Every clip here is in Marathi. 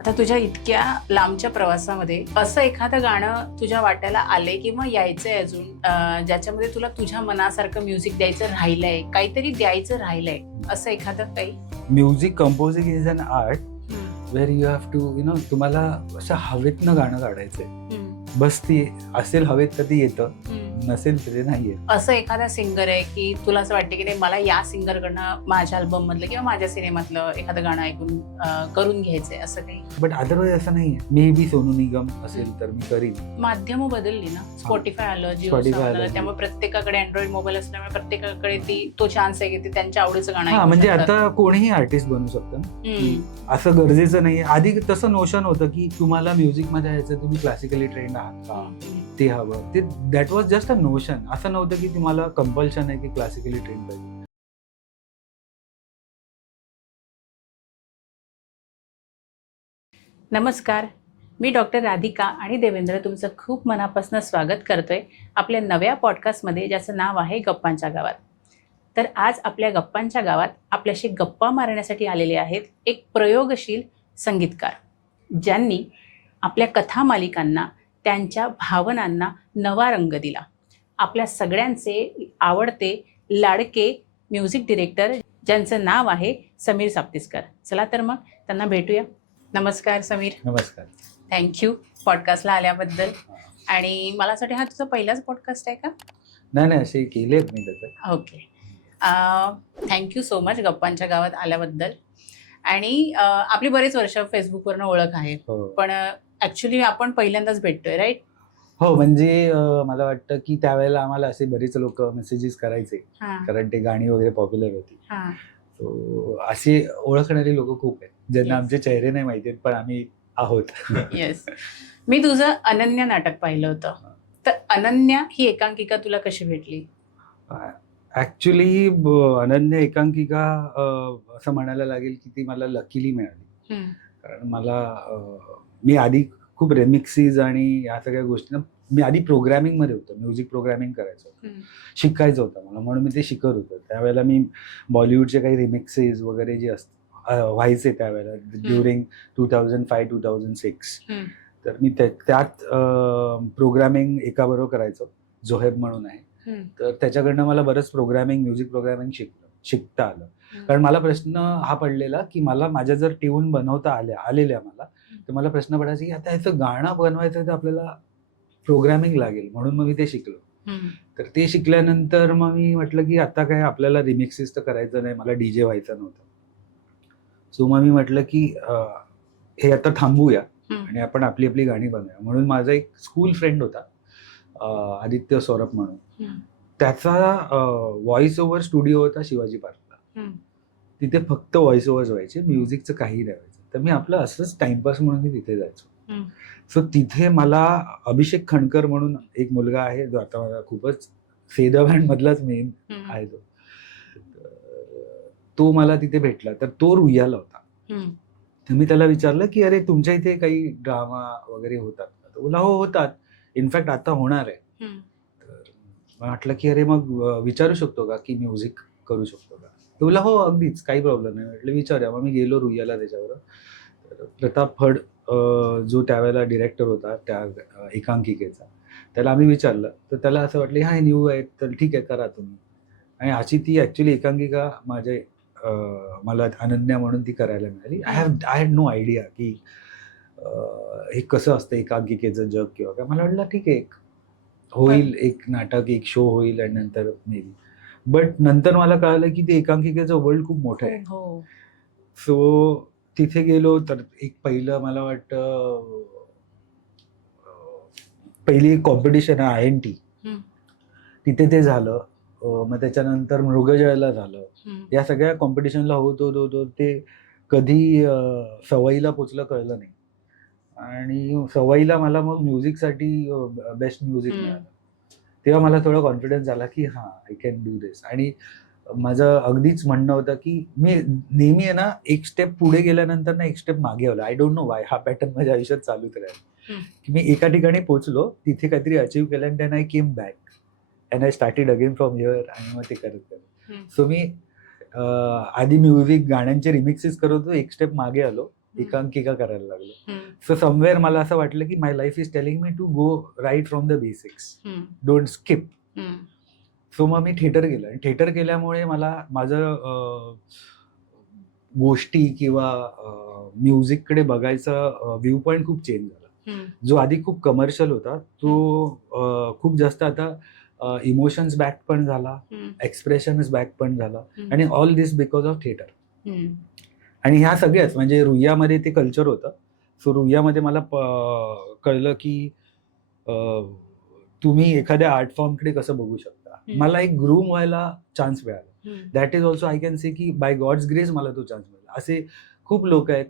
आता तुझ्या इतक्या लांबच्या प्रवासामध्ये असं एखादं गाणं तुझ्या वाट्याला आलंय किंवा यायचंय अजून ज्याच्यामध्ये तुला तुझ्या मनासारखं म्युझिक द्यायचं राहिलंय, काहीतरी द्यायचं राहिलंय, असं एखादं काही? Music composing is an art where you have to तुम्हाला असं हवेतनं गाणं काढायचंय. बस ती असेल हवेत तर ती येतं, नसेल तरी नाही येत. असं एखादा सिंगर आहे की तुला असं वाटतं की नाही मला या सिंगरकडनं माझ्या अल्बम मधलं किंवा माझ्या सिनेमातलं एखादं गाणं ऐकून करून घ्यायचंय, असं काही? बट अदरवाईज असं नाहीये. मे बी सोनू निगम असेल तर मी करीन. माध्यमं बदलली ना, स्पॉटीफाय आलं, जिओ आलं, त्यामुळे प्रत्येकाकडे अँड्रॉइड मोबाईल असल्यामुळे प्रत्येकाकडे तो चान्स आहे की ते त्यांच्या आवडीचं गाणं ऐकू म्हणजे शकतात. आता कोणीही आर्टिस्ट बनू शकतं ना, असं गरजेचं नाही. आधी तसं नोशन होतं की तुम्हाला म्युझिक मध्ये यायचं, तुम्ही क्लासिकली ट्रेंड आहात का, ते हवं. ते that was just a notion. असं नव्हतं की तुम्हाला कंपल्शन आहे की क्लासिकली ट्रेंड पाहिजे. नमस्कार, मी डॉक्टर राधिका आणि देवेंद्र तुमचं खूप मनापासून स्वागत करतोय आपल्या नव्या पॉडकास्टमध्ये, ज्याचं नाव आहे गप्पांच्या गावात. तर आज आपल्या गप्पांच्या गावात आपल्याशी गप्पा मारण्यासाठी आलेले आहेत एक प्रयोगशील संगीतकार, ज्यांनी आपल्या कथा मालिकांना, त्यांच्या भावनांना नवा रंग दिला. आपल्या सगळ्यांचे आवडते लाडके म्युझिक डिरेक्टर, ज्यांचं नाव आहे समीर साप्तिस्कर. चला तर मग त्यांना भेटूया. नमस्कार समीर. नमस्कार. थँक्यू पॉडकास्टला आल्याबद्दल. आणि मला असं वाटतं हा तुझा पहिलाच पॉडकास्ट आहे का? नाही, असे केलेत मी त्याचं. ओके, थँक्यू सो मच गप्पांच्या गावात आल्याबद्दल. आणि आपली बरेच वर्ष फेसबुकवरनं ओळख आहे, पण ऍक्च्युली आपण पहिल्यांदाच भेटतोय, राईट? हो, म्हणजे मला वाटतं की त्यावेळेला आम्हाला असे बरेच लोक मेसेजेस करायचे, कारण ते गाणी वगैरे पॉप्युलर होती. सो असे ओळखणारी लोक खूप आहेत, ज्यांना आमचे चेहरे नाही माहिती पण आम्ही आहोत. येस. मी तुझं अनन्या नाटक पाहिलं होतं. तर अनन्या ही एकांकिका तुला कशी भेटली? ऍक्च्युली अनन्या एकांकिका असं म्हणायला लागेल की ती मला लकीली मिळाली. कारण मी आधी खूप रेमिक्सीज आणि या सगळ्या गोष्टी, मी आधी प्रोग्रॅमिंग मध्ये होतो, म्युझिक प्रोग्रॅमिंग करायचं शिकायचं होतं मला, म्हणून मी ते शिकत होतो. त्यावेळेला मी बॉलिवूडचे काही रिमिक्सेस वगैरे जे व्हायचे त्यावेळेला ड्युरिंग 2005-2006, तर मी त्यात प्रोग्रॅमिंग एकाबरोबर करायचो. जोहेब म्हणून आहे, तर त्याच्याकडनं मला बरंच म्युझिक प्रोग्रॅमिंग शिकता आलं. कारण मला प्रश्न हा पडलेला की मला माझ्या जर ट्यून बनवता आलेल्या मला, तर मला प्रश्न पडायचा की आता ह्याचं गाणं बनवायचं तर आपल्याला प्रोग्रॅमिंग लागेल. म्हणून मग मी ते शिकलो. तर ते शिकल्यानंतर मग मी म्हटलं की आता काय आपल्याला रिमिक्सेस तर करायचं नाही, मला डीजे व्हायचं नव्हतं. सो मग मी म्हटलं की हे आता थांबूया आणि आपण आपली आपली गाणी बनवूया. म्हणून माझा एक स्कूल फ्रेंड होता, आदित्य सौरभ म्हणून. त्याचा व्हॉइस ओव्हर स्टुडिओ होता शिवाजी पार्कला. तिथे फक्त व्हॉइस ओव्हर्स व्हायचे, म्युझिकचं काही नाही व्हायचं. तर मी आपलं असंच टाइमपास म्हणून मी तिथे जायचो. सो तिथे मला अभिषेक खणकर म्हणून एक मुलगा आहे, जो आता मला खूपच फेदर बँड मधलाच मेन आहे तो मला तिथे भेटला. तर तो रुईयाला होता. तर मी त्याला विचारलं की अरे तुमच्या इथे काही ड्रामा वगैरे होतात का? तो बोला हो होतात, इनफॅक्ट आता होणार आहे. तर म्हटलं की अरे मग विचारू शकतो का की म्युझिक करू शकतो का? तो बोला हो अगदीच, काही प्रॉब्लेम नाही. म्हटलं विचारूया. मग मी गेलो रुईयाला त्याच्यावर. प्रताप फड जो त्यावेळेला डिरेक्टर होता त्या एकांकिकेचा, त्याला आम्ही विचारलं. तर त्याला असं वाटलं हा न्यू आहे तर ठीक आहे करा तुम्ही. आणि अशी ती ऍक्च्युली एकांकिका मला अनन्या म्हणून ती करायला मिळाली. आय हॅड नो आयडिया की हे कसं असतं एकांकिकेचं जग किंवा काय. मला वाटलं ठीक आहे, होईल एक नाटक, एक शो होईल आणि नंतर मे बी. बट नंतर मला कळालं की ते एकांकिकेचं वर्ल्ड खूप मोठं आहे. सो तिथे गेलो तर एक पहिलं मला वाटतं पहिली कॉम्पिटिशन आहे INT, तिथे ते झालं. मग त्याच्यानंतर मृगजळला झालं. या सगळ्या कॉम्पिटिशनला होतो ते कधी सवयीला पोचलं कळलं नाही. आणि सवयीला मला मग म्युझिकसाठी बेस्ट म्युझिक मिळालं. तेव्हा मला थोडा कॉन्फिडन्स आला की हा आय कॅन डू दिस. आणि माझं अगदीच म्हणणं होतं की मी नेहमी आहे ना, एक स्टेप पुढे गेल्यानंतर ना एक स्टेप मागे आलो. I don't know Y. हा पॅटर्न माझ्या आयुष्यात चालूच राहील की मी एका ठिकाणी पोहोचलो, तिथे काहीतरी अचीव्ह केलं आणि then I came back and I started again from here. आणि मग ते करत. सो मी आधी म्युझिक गाण्यांचे रिमिक्सेस करत होतो, एक स्टेप मागे आलो, एकांकिका करायला लागलो. सो समवेअर मला असं वाटलं की my life is telling me to go right from the basics, don't skip. So मग मी थिएटर केलं आणि थिएटर केल्यामुळे मला माझं गोष्टी किंवा म्युझिककडे बघायचा व्ह्यू पॉईंट खूप चेंज झाला. जो आधी खूप कमर्शियल होता तो खूप जास्त आता इमोशन्स बॅक पण झाला, एक्सप्रेशन्स बॅक पण झाला, आणि all this because of theatre. आणि ह्या सगळ्याच म्हणजे रुईयामध्ये ते कल्चर होतं. सो रुईयामध्ये मला कळलं की तुम्ही एखाद्या आर्ट फॉर्मकडे कसं बघू शकता. मला एक ग्रूम व्हायला चान्स मिळाला. That is also I can say की बाय गॉड्स ग्रेस मला तो चान्स मिळाला. असे खूप लोक आहेत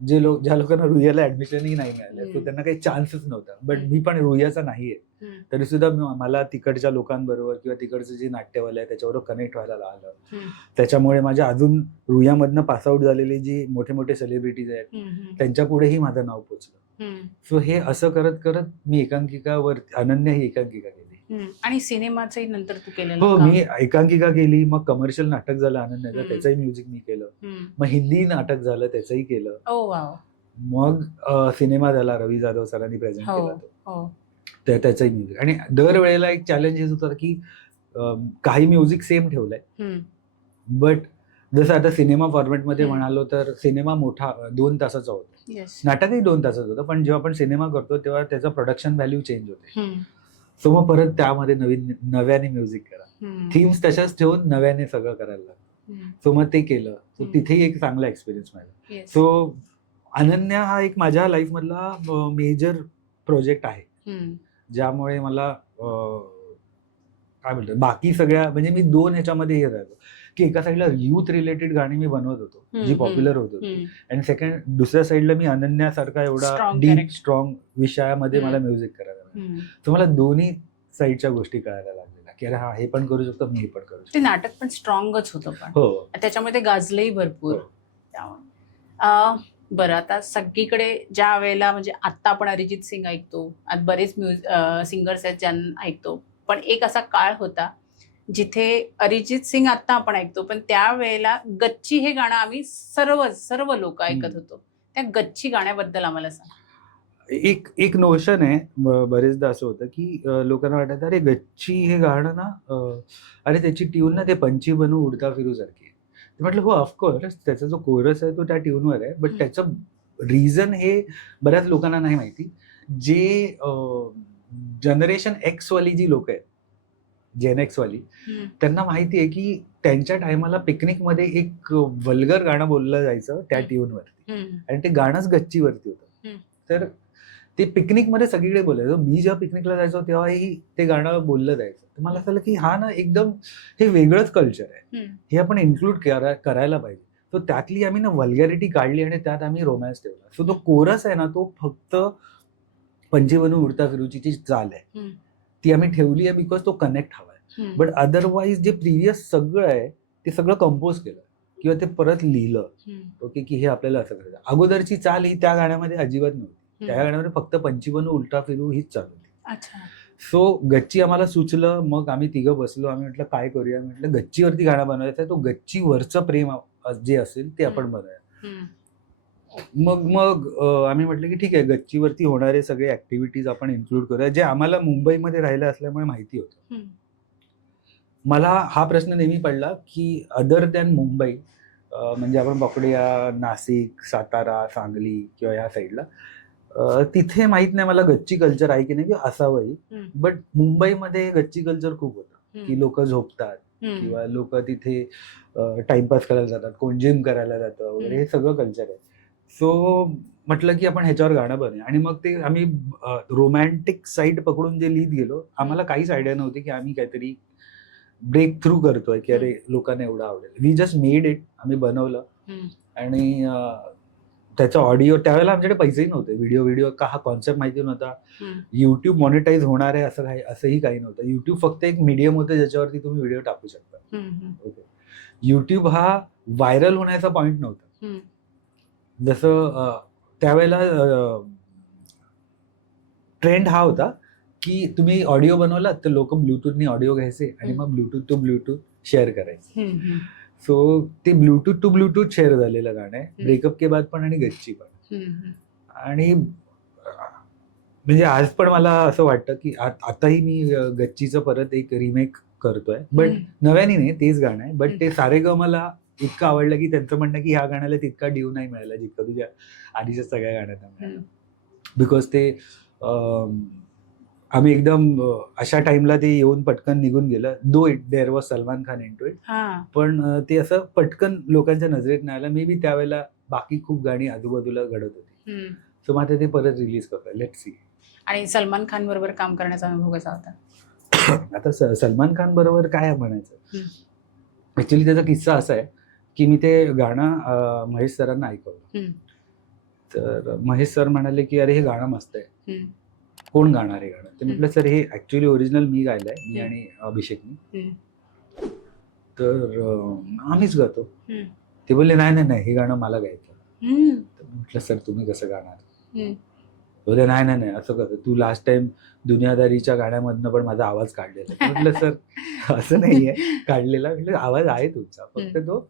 ज्या लोकांना रुईयाला ऍडमिशनही नाही मिळालं, तो त्यांना काही चान्सच नव्हता. बट मी पण रुईयाचा नाहीये, तरी सुद्धा मला तिकडच्या लोकांबरोबर किंवा तिकडचं जे नाट्यवाले आहे त्याच्याबरोबर कनेक्ट व्हायला लागलं. त्याच्यामुळे माझ्या अजून रुईयामधनं पासआउट झालेले जे मोठे मोठे सेलिब्रिटीज आहेत त्यांच्या पुढेही माझं नाव पोचलं. सो हे असं करत करत मी एकांकिकावर अनन्या ही एकांकिका केली. आणि सिनेमाचंही नंतर तू केलं? हो, मी एकांकिका केली. मग कमर्शियल नाटक झालं अनन्याचं, त्याचंही म्युझिक मी केलं. मग हिंदी नाटक झालं, त्याचंही केलं. मग सिनेमा झाला, रवी जाधव सरांनी प्रेझेंट केला तो, त्याचंही म्युझिक. आणि दरवेळेला एक चॅलेंज हेच होतं की काही म्युझिक सेम ठेवलंय, बट जसं आता सिनेमा फॉर्मॅटमध्ये म्हणालो तर सिनेमा मोठा 2 तासाचा होता, नाटकही 2 तासाचं होतं. पण जेव्हा आपण सिनेमा करतो तेव्हा त्याचं प्रोडक्शन व्हॅल्यू चेंज होते. सो मग परत त्यामध्ये नव्याने म्युझिक करा, थीम्स तशाच ठेवून नव्याने सगळं करायला लागलं. सो मग ते केलं. सो तिथेही एक चांगला एक्सपिरियन्स मिळाला. सो अनन्या हा एक माझ्या लाईफ मधला मेजर प्रोजेक्ट आहे, ज्यामुळे मला काय बोलतात बाकी सगळ्या म्हणजे मी 2 ह्याच्यामध्ये हे राहिलो की एका साईडला युथ रिलेटेड गाणी मी बनवत होतो जी पॉप्युलर होत होती, आणि दुसऱ्या साईडला मी अनन्यासारखा एवढा डीप स्ट्रॉंग विषयामध्ये मला म्युझिक करायला लागलं. तर मला दोन्ही साईडच्या गोष्टी कळायला लागलेल्या की अरे हा हे पण करू शकतो, मी हे पण करू शकतो. ते नाटक पण स्ट्रॉंगच होतं, पण हो त्याच्यामुळे ते गाजलंही भरपूर. त्यामुळे बरं, आता सगळीकडे ज्या वेळेला म्हणजे आता आपण अरिजित सिंग ऐकतो, आता बरेच सिंगर्स आहेत ज्यांना ऐकतो, पण एक असा काळ होता जिथे अरिजित सिंग आता आपण ऐकतो, पण त्यावेळेला गच्ची हे गाणं आम्ही सर्व लोक ऐकत होतो. त्या गच्ची गाण्याबद्दल आम्हाला सांग. एक नोशन आहे, बरेचदा असं होतं की लोकांना वाटतं अरे गच्ची हे गाणं ना, अरे त्याची ट्यून ना ते पंची बनू उडता फिरू सारखी. म्हटलं हो ऑफकोर्स त्याचा जो कोरस आहे तो त्या ट्यूनवर आहे, बट त्याचं रिझन हे बऱ्याच लोकांना नाही माहिती. जे जनरेशन एक्स वाली जी लोक आहेत, जेन एक्स वाली, त्यांना माहिती आहे की त्यांच्या टायमाला पिकनिकमध्ये एक वल्गर गाणं बोललं जायचं त्या ट्यूनवरती, आणि ते गाणंच गच्चीवरती होतं. तर ते पिकनिकमध्ये सगळीकडे बोलायचं. मी जेव्हा पिकनिकला जायचो तेव्हाही ते गाणं बोललं जायचं. तर मला असं की हा ना एकदम हे वेगळंच कल्चर आहे, हे आपण इन्क्लूड करायला पाहिजे. तर त्यातली आम्ही ना वल्गॅरिटी काढली आणि त्यात आम्ही रोमॅन्स ठेवला. सो तो कोरस आहे ना, तो फक्त पंचीवनू उडता फिरूची जी चाल आहे ती आम्ही ठेवली आहे बिकॉज तो कनेक्ट हवाय. बट अदरवाईज जे प्रिव्हियस सगळं आहे ते सगळं कंपोज केलं किंवा ते परत लिहिलं, ओके, की हे आपल्याला असं करायचं. अगोदरची चाल ही त्या गाण्यामध्ये अजिबात नव्हती. त्या गाण्यामध्ये फक्त पंचीवनू उलटा फिरू हीच चालू होती. सो गच्ची आम्हाला सुचलं. मग आम्ही तिघं बसलो, आम्ही म्हटलं काय करूया. म्हटलं गच्चीवरती गाणं बनवायचं आहे, तो गच्चीवरचं प्रेम जे असेल ते आपण बनवूया. मग आम्ही म्हटलं की ठीक आहे, गच्चीवरती होणारे सगळे ऍक्टिव्हिटीज आपण इन्क्लूड करूया, जे आम्हाला मुंबईमध्ये राहिलं असल्यामुळे माहिती होतं. मला हा प्रश्न नेहमी पडला की अदर दॅन मुंबई, म्हणजे आपण पकडूया नाशिक, सातारा, सांगली किंवा या साईडला, तिथे माहित नाही मला गच्ची कल्चर आहे की नाही किंवा असावंही, बट मुंबईमध्ये गच्ची कल्चर खूप होतं की लोक झोपतात किंवा लोक तिथे टाइमपास करायला जातात, कोण जिम करायला जातं वगैरे, हे सगळं कल्चर आहे. सो म्हटलं की आपण ह्याच्यावर गाणं बनवूया. आणि मग ते आम्ही रोमॅन्टिक साईड पकडून जे लिहित गेलो, आम्हाला काहीच आयडिया नव्हती की आम्ही काहीतरी ब्रेक थ्रू करतोय की अरे लोकांना एवढं आवडेल. वी जस्ट मेड इट, आम्ही बनवलं. आणि त्याचा ऑडिओ, त्यावेळेला आमच्याकडे पैसेही नव्हते, व्हिडिओ का हा कॉन्सेप्ट माहिती नव्हता. युट्यूब मॉनिटाईज होणार आहे असंही काही नव्हतं. युट्यूब फक्त एक मीडियम होतं ज्याच्यावरती तुम्ही व्हिडिओ टाकू शकता. ओके, युट्यूब हा व्हायरल होण्याचा पॉइंट नव्हता. जसं त्यावेळेला ट्रेंड हा होता की तुम्ही ऑडिओ बनवला तर लोक ब्लूटूथनी ऑडिओ घ्यायचे आणि मग ब्लूटूथ टू ब्लूटूथ शेअर करायचे. सो ते ब्लूटूथ टू ब्लूटूथ शेअर झालेलं गाणं आहे, ब्रेकअप के बाद पण आणि गच्ची पण. आणि म्हणजे आज पण मला असं वाटतं की आताही मी गच्चीचं परत एक रिमेक करतोय, बट नव्याने नाही, तेच गाणं आहे, बट ते सारेगम मला इतकं आवडलं की त्यांचं म्हणणं की ह्या गाण्याला तितका ड्यू नाही मिळाला जितका तुझ्या आधीच्या सगळ्या गाण्यात मिळाला. बिकॉज ते आम्ही एकदम अशा टाइमला ते येऊन पटकन निघून गेलं. Though it there was Salman Khan into it, पण ते असं पटकन लोकांच्या नजरेत नाही आलं. मे बी त्यावेळेला बाकी खूप गाणी आजूबाजूला घडत होती, सो मग आता ते परत रिलीज करतोय. Let's see. आणि सलमान खान बरोबर काम करण्याचा अनुभव कसा होता? आता सलमान खान बरोबर काय म्हणायचं, ऍक्च्युली त्याचा किस्सा असा आहे की मी ते गाणं महेश सरांना ऐकवलं. तर महेश सर म्हणाले की अरे हे गाणं मस्त आहे, कोण गाणार हे गाणं? ते म्हटलं सर हे ऍक्च्युली ओरिजिनल मी गायलंय, मी आणि अभिषेकनी, तर आम्हीच गातो. ते बोलले नाही नाही नाही, हे गाणं मला गायचं. तर म्हटलं सर तुम्ही कसं गाणार? बोलले नाही नाही नाही, असं कसं, तू लास्ट टाइम दुनियादारीच्या गाण्यामधनं पण माझा आवाज काढलेला. म्हटलं सर असं नाहीये काढलेला, म्हटलं आवाज आहे तुमचा, फक्त तो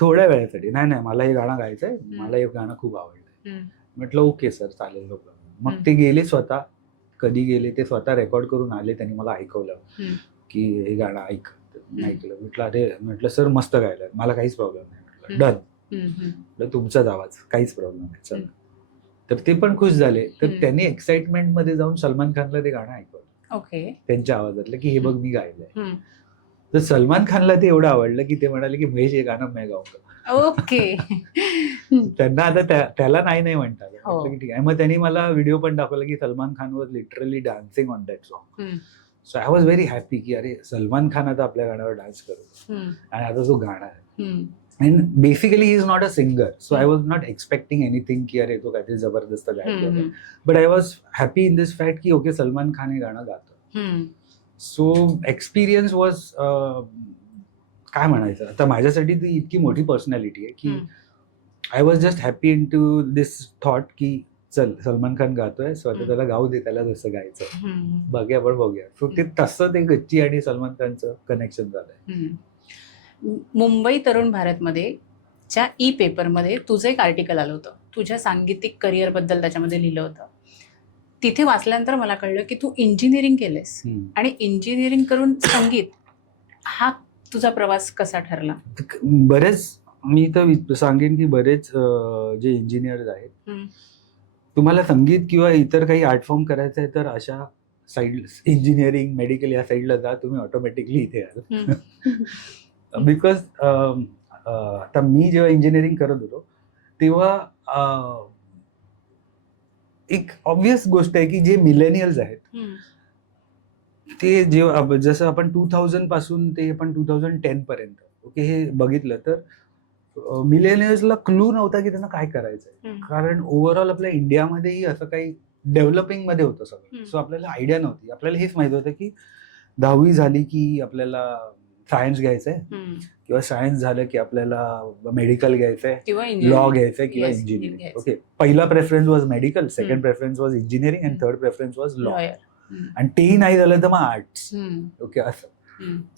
थोड्या वेळासाठी. नाही नाही, मला हे गाणं गायचंय, मला हे गाणं खूप आवडलंय. म्हटलं ओके सर चालेल, नो प्रॉब्लेम. मग ते गेले स्वतः, कधी गेले ते स्वतः रेकॉर्ड करून आले, त्यांनी मला ऐकवलं की हे गाणं ऐक. ऐकलं, म्हटलं अरे, म्हटलं सर मस्त गायलं, मला काहीच प्रॉब्लेम नाही. म्हटलं डन, म्हटलं तुमचाच आवाज, काहीच प्रॉब्लेम नाही, चल. तर ते पण खुश झाले. तर त्यांनी एक्साइटमेंट मध्ये जाऊन सलमान खानला ते गाणं ऐकवलं, ओके, त्यांच्या आवाजातलं, की हे बघ मी गायलंय. तर सलमान खानला ते एवढं आवडलं की ते म्हणाले की महेश हे गाणं मैं गाऊंगा. ओके. त्यांना आता त्याला नाही म्हणतात. म्हटलं की ठीक आहे. मग त्यांनी मला व्हिडिओ पण दाखवला की Salman Khan was literally dancing on that song. So I was very happy की अरे सलमान खान आता आपल्या गाण्यावर डान्स करतो आणि आता तो गाणं आहे. And basically he is not a singer, so I was not expecting anything की अरे तो काहीतरी जबरदस्त गायतो, but I was happy in this fact की ओके सलमान खान हे गाणं गातो. सो एक्सपिरियन्स वॉज काय म्हणायचं, आता माझ्यासाठी ती इतकी मोठी पर्सनॅलिटी आहे की I was just happy in to this thought की चल सलमान खान गातोय, स्वतः त्याला गाऊ दे, त्याला जसं गायचं बघूया. सो ते तसं ते गच्ची आणि सलमान खानचं कनेक्शन झालंय. मुंबई तरुण भारतमध्ये च्या ई पेपरमध्ये तुझं एक आर्टिकल आलं होतं, तुझ्या सांगीतिक करिअर बद्दल त्याच्यामध्ये लिहिलं होतं. तिथे वाचल्यानंतर मला कळलं की तू इंजिनिअरिंग केलंस आणि इंजिनिअरिंग करून संगीत हा तुझा प्रवास कसा ठरला? बरेच, मी तर सांगेन की बरेच जे इंजिनियर्स आहेत, तुम्हाला संगीत किंवा इतर काही आर्ट फॉर्म करायचं आहे तर अशा साईड, इंजिनिअरिंग, मेडिकल या साईडला जा, तुम्ही ऑटोमॅटिकली इथे याल. बिकॉज आता मी जेव्हा इंजिनिअरिंग करत होतो तेव्हा एक ऑब्विस गोष्ट आहे की जे मिलेनियल्स आहेत ते जेव्हा, जसं आपण 2000 पासून ते आपण 2010 पर्यंत ओके हे बघितलं तर मिलेनियल्सला क्लू नव्हता की त्यांना काय करायचंय, कारण ओव्हरऑल आपल्या इंडियामध्येही असं काही डेव्हलपिंग मध्ये होतं सगळं. सो आपल्याला आयडिया नव्हती. आपल्याला हेच माहित होतं की 10वी झाली की आपल्याला सायन्स घ्यायचंय, किंवा सायन्स झालं की आपल्याला मेडिकल घ्यायचंय, लॉ घ्यायचंय किंवा इंजिनिअरिंग. ओके, पहिला preference was medical, second preference was engineering and third preference was law. आणि तेही नाही झालं तर मग आर्ट्स. ओके, असं.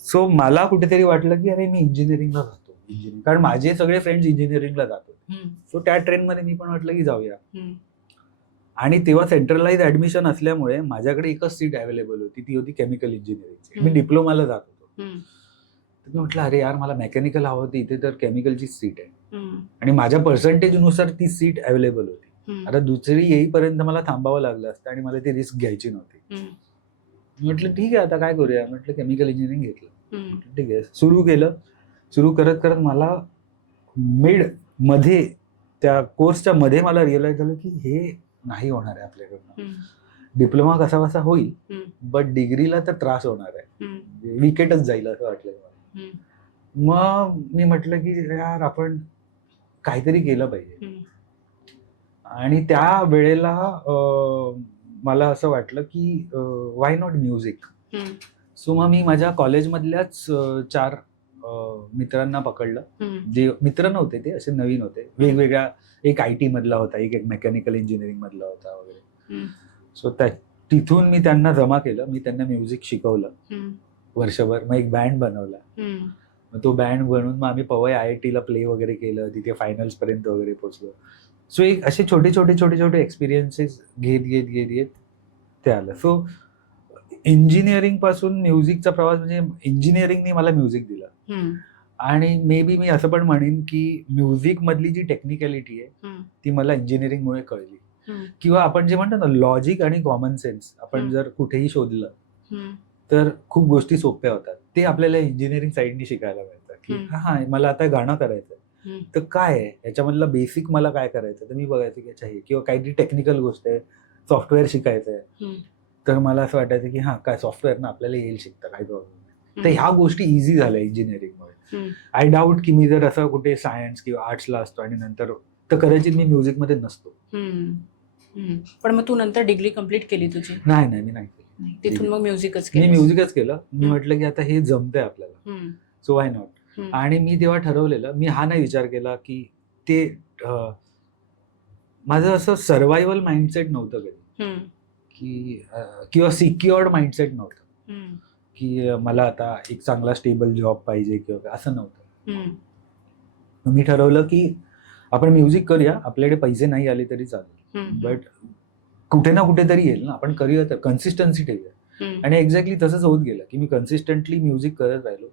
सो मला कुठेतरी वाटलं की अरे मी इंजिनिअरिंगला जातो, कारण माझे सगळे फ्रेंड्स इंजिनिअरिंगला जातो. सो त्या ट्रेंडमध्ये मी पण म्हटलं की जाऊया. आणि तेव्हा सेंट्रलाइज ऍडमिशन असल्यामुळे माझ्याकडे एकच सीट अवेलेबल होती, ती होती केमिकल इंजिनिअरिंगची. मी डिप्लोमाला जात होतो. तर मी म्हटलं अरे यार मला मेकॅनिकल हवं होती, इथे तर केमिकलची सीट आहे आणि माझ्या पर्सेंटेजनुसार ती सीट अवेलेबल होती. आता दुसरी येईपर्यंत मला थांबावं लागलं असतं आणि मला ती रिस्क घ्यायची नव्हती. म्हटलं ठीक आहे, आता काय करूया, म्हटलं केमिकल इंजिनिअरिंग घेतलं. ठीक आहे, सुरू करत करत मला मध्ये त्या कोर्सच्या मध्ये मला रिअलाइज झालं की हे नाही होणार आहे आपल्याकडनं. डिप्लोमा कसा होईल, बट डिग्रीला तर त्रास होणार आहे, विकेटच जाईल असं वाटलं मला. मग मी म्हटलं की यार आपण काहीतरी केलं पाहिजे. आणि त्या वेळेला मला असं वाटलं की वाय नॉट म्युझिक. सो मग मी माझ्या कॉलेजमधल्याच 4 मित्रांना पकडलं, जे मित्र नव्हते, ते असे नवीन होते, वेगवेगळ्या, एक IT मधला होता, एक मेकॅनिकल इंजिनिअरिंग मधला होता वगैरे. सो तिथून मी त्यांना जमा केलं, मी त्यांना म्युझिक शिकवलं वर्षभर. मग एक बँड बनवला. मग तो बँड बनवून मग आम्ही पवई IIT ला प्ले वगैरे केलं, तिथे फायनल्स पर्यंत वगैरे पोहोचलो. सो एक असे छोटे छोटे एक्सपिरियन्सेस घेत ते आलं. सो इंजिनिअरिंग पासून म्युझिकचा प्रवास म्हणजे इंजिनिअरिंगने मला म्युझिक दिलं. आणि मे बी मी असं पण म्हणेन की म्युझिक मधली जी टेक्निकॅलिटी आहे ती मला इंजिनिअरिंगमुळे कळली. किंवा आपण जे म्हणतो ना लॉजिक आणि कॉमन सेन्स आपण जर कुठेही शोधलं तर खूप गोष्टी सोप्या होतात. ते आपल्याला इंजिनिअरिंग साईडनी शिकायला मिळतं की हा मला आता गाणं करायचंय तर काय आहे याच्यामधलं बेसिक मला काय करायचं तर मी बघायचं की अच्छा हे किंवा काहीतरी टेक्निकल गोष्ट आहे सॉफ्टवेअर शिकायचंय तर मला असं वाटायचं की हा काय सॉफ्टवेअर ना आपल्याला येईल शिकता काही प्रॉब्लेम नाही. तर ह्या गोष्टी इझी झाल्या इंजिनिअरिंगमुळे. आय डाऊट की मी जर असं कुठे सायन्स किंवा आर्ट्सला असतो आणि नंतर तर कदाचित मी म्युझिकमध्ये नसतो. पण मग तू नंतर डिग्री कम्प्लीट केली तुझी? नाही मी नाही केली. तिथून मग म्युझिकच मी केलं? म्युझिकच केलं. मी म्हटलं की आता हे जमतंय आपल्याला सो वाय नॉट. आणि मी तेव्हा ठरवलेलं मी हा नाही विचार केला की ते माझं असं सर्वायवल माइंडसेट नव्हतं कधी की किंवा सिक्युअर्ड माइंडसेट नव्हतं की मला आता एक चांगला स्टेबल जॉब पाहिजे किंवा असं नव्हतं. मी ठरवलं की आपण म्युझिक करूया आपल्याकडे पैसे नाही आले तरी चालेल बट कुठे ना कुठेतरी येईल ना आपण करूया तर कन्सिस्टन्सी ठेवूया. आणि एक्झॅक्टली तसंच होत गेलं की मी कन्सिस्टंटली म्युझिक करत राहिलो.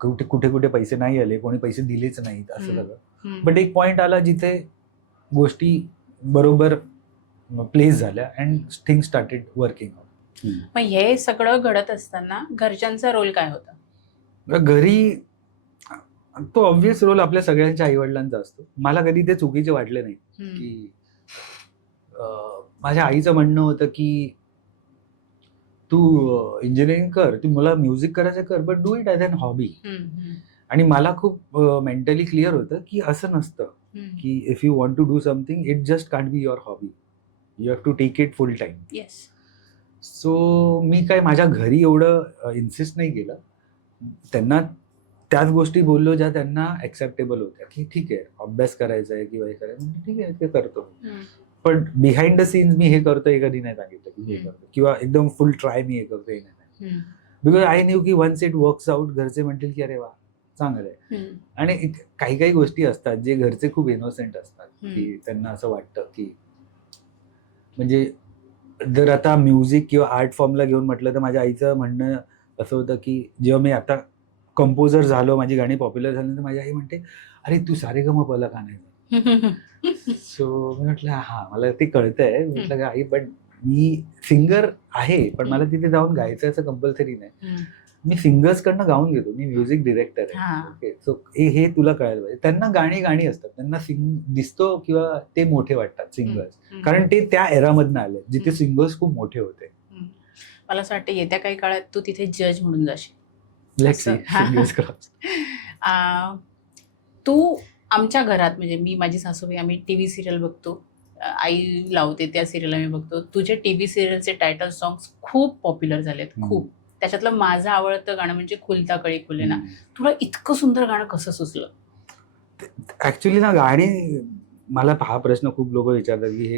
कुठे पैसे नाही आले कोणी पैसे दिलेच नाहीत असं सगळं. बट एक पॉइंट आला जिथे गोष्टी बरोबर प्लेस झाल्या and thing started working out. मग हे सगळं घडत असताना घरच्यांचा रोल काय होता? घरी तो ऑब्व्हियस रोल आपल्या सगळ्यांच्या आईवडिलांचा असतो. मला कधी ते चुकीचे वाटले नाही की माझ्या आईचं म्हणणं होतं की तू इंजिनिअरिंग कर तू मला म्युझिक करायचं कर but do it as a hobby. आणि मला खूप मेंटली क्लिअर होतं की असं नसतं की if you want to do something it just can't be your hobby you have to take it full time. So मी काय माझ्या घरी एवढं इन्सिस्ट नाही केलं. त्यांना त्याच गोष्टी बोललो ज्या त्यांना ऍक्सेप्टेबल होत्या की ठीक आहे अभ्यास करायचा आहे किंवा हे करायचं म्हणजे ठीक आहे ते करतो. पण बिहाइंड द सीन्स मी हे करतो हे कधी नाही सांगितलं की हे करतो किंवा एकदम फुल ट्राय मी हे करतो हे नाही. बिकॉज आय न्यू की वन्स इट वर्क्स आउट घरचे म्हणतील की अरे वा चांगलं आहे. आणि काही गोष्टी असतात जे घरचे खूप इनोसेंट असतात की त्यांना असं वाटतं की म्हणजे जर आता म्युझिक किंवा आर्ट फॉर्मला घेऊन म्हटलं तर माझ्या आईचं म्हणणं असं होतं की जेव्हा मी आता कंपोजर झालो माझी गाणी पॉप्युलर झाली तर माझी आई म्हणते अरे तू सारेगमपला का नाही. सो मी म्हटलं हा मला ते कळतंय. म्हटलं का आई पण मी सिंगर आहे पण मला तिथे जाऊन गायचं असं कंपल्सरी नाही. मी सिंगर्स कडनं गाऊन घेतो मी म्युझिक डिरेक्टर आहे. ओके सो हे तुला कळायला पाहिजे. त्यांना गाणी असतात त्यांना दिसतो किंवा ते मोठे वाटतात सिंगर्स कारण ते त्या एरामधनं आले जिथे सिंगर्स खूप मोठे होते. मला असं वाटतं येत्या काही काळात तू तिथे जज म्हणून जाशील. तू आमच्या घरात म्हणजे मी माझी सासूबाई आम्ही टीव्ही सिरियल बघतो. आई लावते त्या सिरियल आम्ही बघतो. तुझे टीव्ही सिरियलचे टायटल सॉंग्स खूप पॉप्युलर झालेत खूप. त्याच्यातलं माझं आवडतं गाणं म्हणजे खुलता कळी खुले ना. तुला इतकं सुंदर गाणं कसं सुचलं? ऍक्च्युली ना गाणी मला हा प्रश्न खूप लोक विचारतात की हे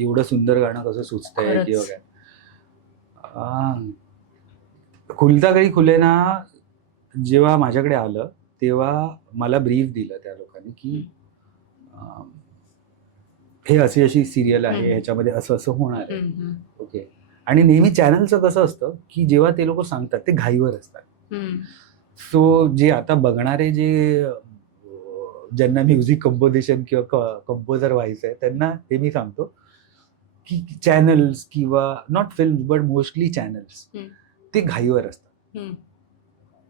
एवढं सुंदर गाणं कसं सुचतंय किंवा काय. खुलता कळी खुले ना जेव्हा माझ्याकडे आलं तेव्हा मला ब्रीफ दिलं त्या लोकांनी की हे अशी सिरियल आहे ह्याच्यामध्ये असं होणार आहे. ओके. आणि नेहमी चॅनलचं कसं असतं की जेव्हा ते लोक सांगतात ते घाईवर असतात. सो जे आता बघणारे ज्यांना म्युझिक कंपोजिशन किंवा कंपोजर व्हायचं आहे त्यांना हे मी सांगतो की चॅनल्स किंवा not film but mostly channels ते घाईवर असतात.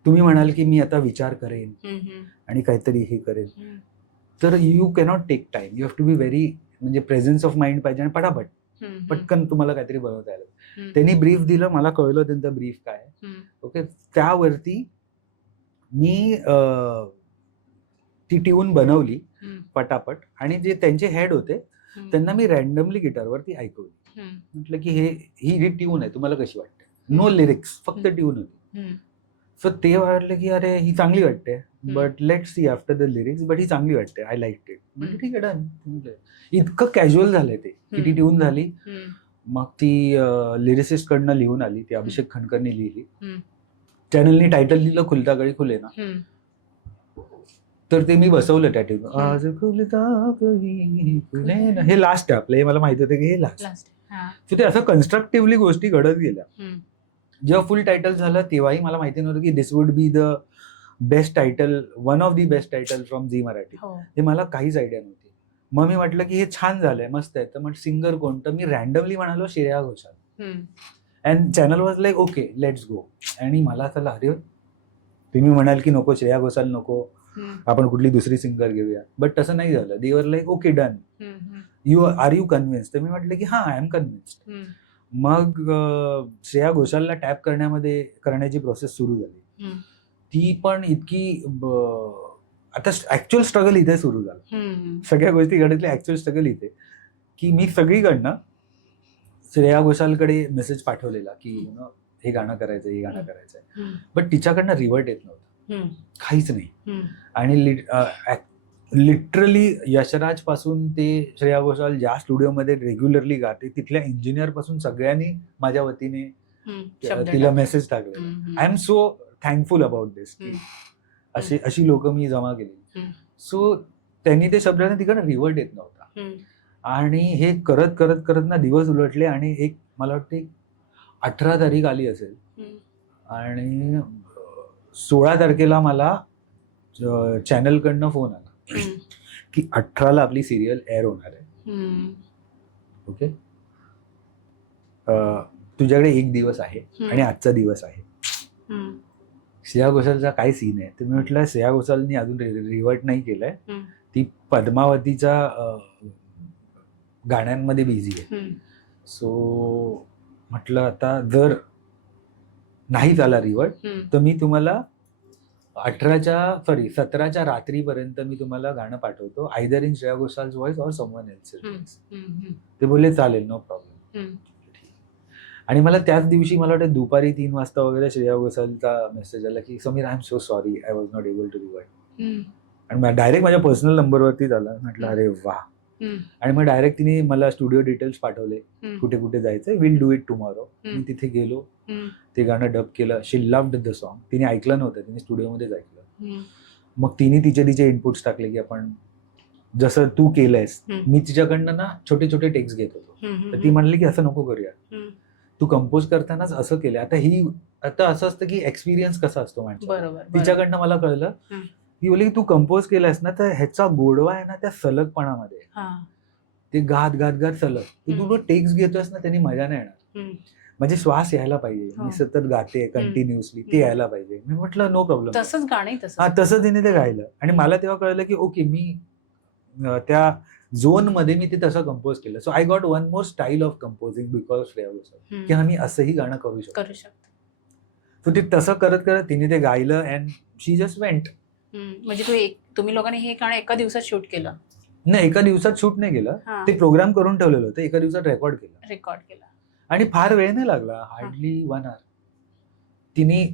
तुम्ही म्हणाल की मी आता विचार करेन आणि काहीतरी हे करेन तर you cannot take time you have to be very म्हणजे प्रेझेन्स ऑफ माइंड पाहिजे आणि पटापट पटकन तुम्हाला काहीतरी बनवता आलं. त्यांनी ब्रीफ दिलं मला कळलं त्यांचा ब्रीफ काय. ओके. त्यावरती मी ती ट्यून बनवली पटापट आणि जे त्यांचे हेड होते त्यांना मी रॅन्डमली गिटारवरती ऐकवली. म्हटलं की ही ट्यून आहे तुम्हाला कशी वाटते. नो लिरिक्स फक्त ट्यून होती. सो ते वाटलं की अरे ही चांगली वाटते but let see after the lyrics but he चांगली वाटते आय लाईक इट. म्हणजे ठीक आहे डन. इतकं कॅज्युअल झालंय ते की ती ट्यून झाली. मग ती लिरिसिस्ट कडनं लिहून आली ती अभिषेक खंडकरनी लिहिली. चॅनलनी टायटल लिहिलं खुलता कळी खुले ना. तर ते मी बसवलं टॅटू. आज खुलता कही खुले ना, हे लास्ट आहे आपलं, हे मला माहिती होतं की हे लास्ट. सो ते असं कन्स्ट्रक्टिव्हली गोष्टी घडत गेल्या. जेव्हा फुल टायटल झालं तेव्हाही मला माहिती नव्हतं की this would be the best title, one of the best title from Zee Marathi. हे मला काहीच आयडिया नव्हती. मग मी म्हटलं की हे छान झालंय, मस्त आहे. तर मग सिंगर कोणतं, मी रॅन्डमली म्हणालो Shreya Ghoshal. And channel was like okay let's go. आणि मला असं अरे तुम्ही म्हणाल की नको श्रेया घोषाल नको, आपण कुठली दुसरी सिंगर घेऊया. बट तसं नाही झालं. They were like okay done, are you convinced. तर मी म्हटलं की हां आय एम कन्व्हिन्स्ड. मग श्रेया घोषालला टॅप करण्याची प्रोसेस सुरू झाली. ती पण इतकी आता ऍक्च्युअल स्ट्रगल इथे सुरू झालं. सगळ्या गोष्टी घडतल्या ऍक्च्युअल स्ट्रगल इथे, की मी सगळीकडनं श्रेया घोषालकडे मेसेज पाठवलेला की हे गाणं करायचंय, हे गाणं करायचंय. बट तिच्याकडनं रिव्हर्ट येत नव्हतं, काहीच नाही. आणि लिटरली यशराज पासून ते श्रेया घोषाल ज्या स्टुडिओमध्ये रेग्युलरली गाते तिथल्या इंजिनियर पासून सगळ्यांनी माझ्या वतीने तिला मेसेज टाकले. I am so thankful about this. अशी लोक मी जमा केली. सो त्यांनी ते शब्दाने तिकडे रिव्हर्ट येत नव्हता. आणि हे करत करत करत ना दिवस उलटले. आणि एक मला वाटते 18 तारीख आली असेल आणि 16 तारखेला मला चॅनलकडनं फोन आला की 18ला आपली सिरियल एअर होणार आहे. ओके, तुझ्याकडे एक दिवस आहे आणि आजचा दिवस आहे. श्रेया घोषालचा काय सीन आहे. तर मी म्हटलं श्रेया घोषालनी अजून रिव्हर्ट नाही केलंय, ती पद्मावतीच्या गाण्यांमध्ये बिझी आहे. सो म्हटलं आता जर नाही झाला रिव्हर्ट तर मी तुम्हाला 17च्या रात्रीपर्यंत मी तुम्हाला गाणं पाठवतो, either in Shreya Ghoshal's voice or someone else's voice. ते बोलले चालेल, नो प्रॉब्लेम. आणि मला त्याच दिवशी मला वाटतं दुपारी 3 वाजता वगैरे श्रेया घोषालचा मेसेज आला की Sameer I am so sorry, I was not able to revert. आणि डायरेक्ट माझ्या पर्सनल नंबरवरती झाला. म्हटलं अरे वा. आणि मग डायरेक्ट तिने मला स्टुडिओ डिटेल्स पाठवले, कुठे कुठे जायचंय, विल डू इट टुमॉरो. मी तिथे गेलो, ते गाणं डब केलं. शी लव्ड द सॉन्ग. तिने ऐकलं नव्हतं, तिने स्टुडिओमध्येच ऐकलं. मग तिने तिचे इनपुट्स टाकले की आपण जसं तू केलंयस. मी तिच्याकडनं ना छोटे छोटे टेक्स्ट घेत होतो. तर ती म्हणली की असं नको करूया, तू कंपोज करतानाच असं केलं. आता असं असतं की एक्सपिरियन्स कसा असतो माणसाचा. तिच्याकडनं मला कळलं. ती बोलली की तू कंपोज केलायस ना तर ह्याचा गोडवा आहे ना त्या सलगपणामध्ये. ते गात गात गात सलग तू टेक्स्ट घेतोयस ना त्यांनी मजा नाही येणार. म्हणजे श्वास यायला पाहिजे. मी सतत गाते कंटिन्युअसली, ते यायला पाहिजे. मी म्हटलं नो प्रॉब्लेम. तसंच गाणं तसं तिने ते गायलं. आणि मला तेव्हा कळलं की ओके मी त्या झोन मध्ये मी ते तसं कंपोज केलं. So I got one more style of composing because Shreya Ghoshal की आम्ही असंही गाणं करू शकतो. सो ते तसं करत करत तिने ते गायलं अँड शी जस्ट वेंट. म्हणजे तुम्ही लोकांनी हे गाणं एका दिवसात शूट केलं? नाही, एका दिवसात शूट नाही केलं. ते प्रोग्राम करून ठेवलेलं होतं, एका दिवसात रेकॉर्ड केलं. आणि फार वेळ नाही लागला, हार्डली 1 hour. तिने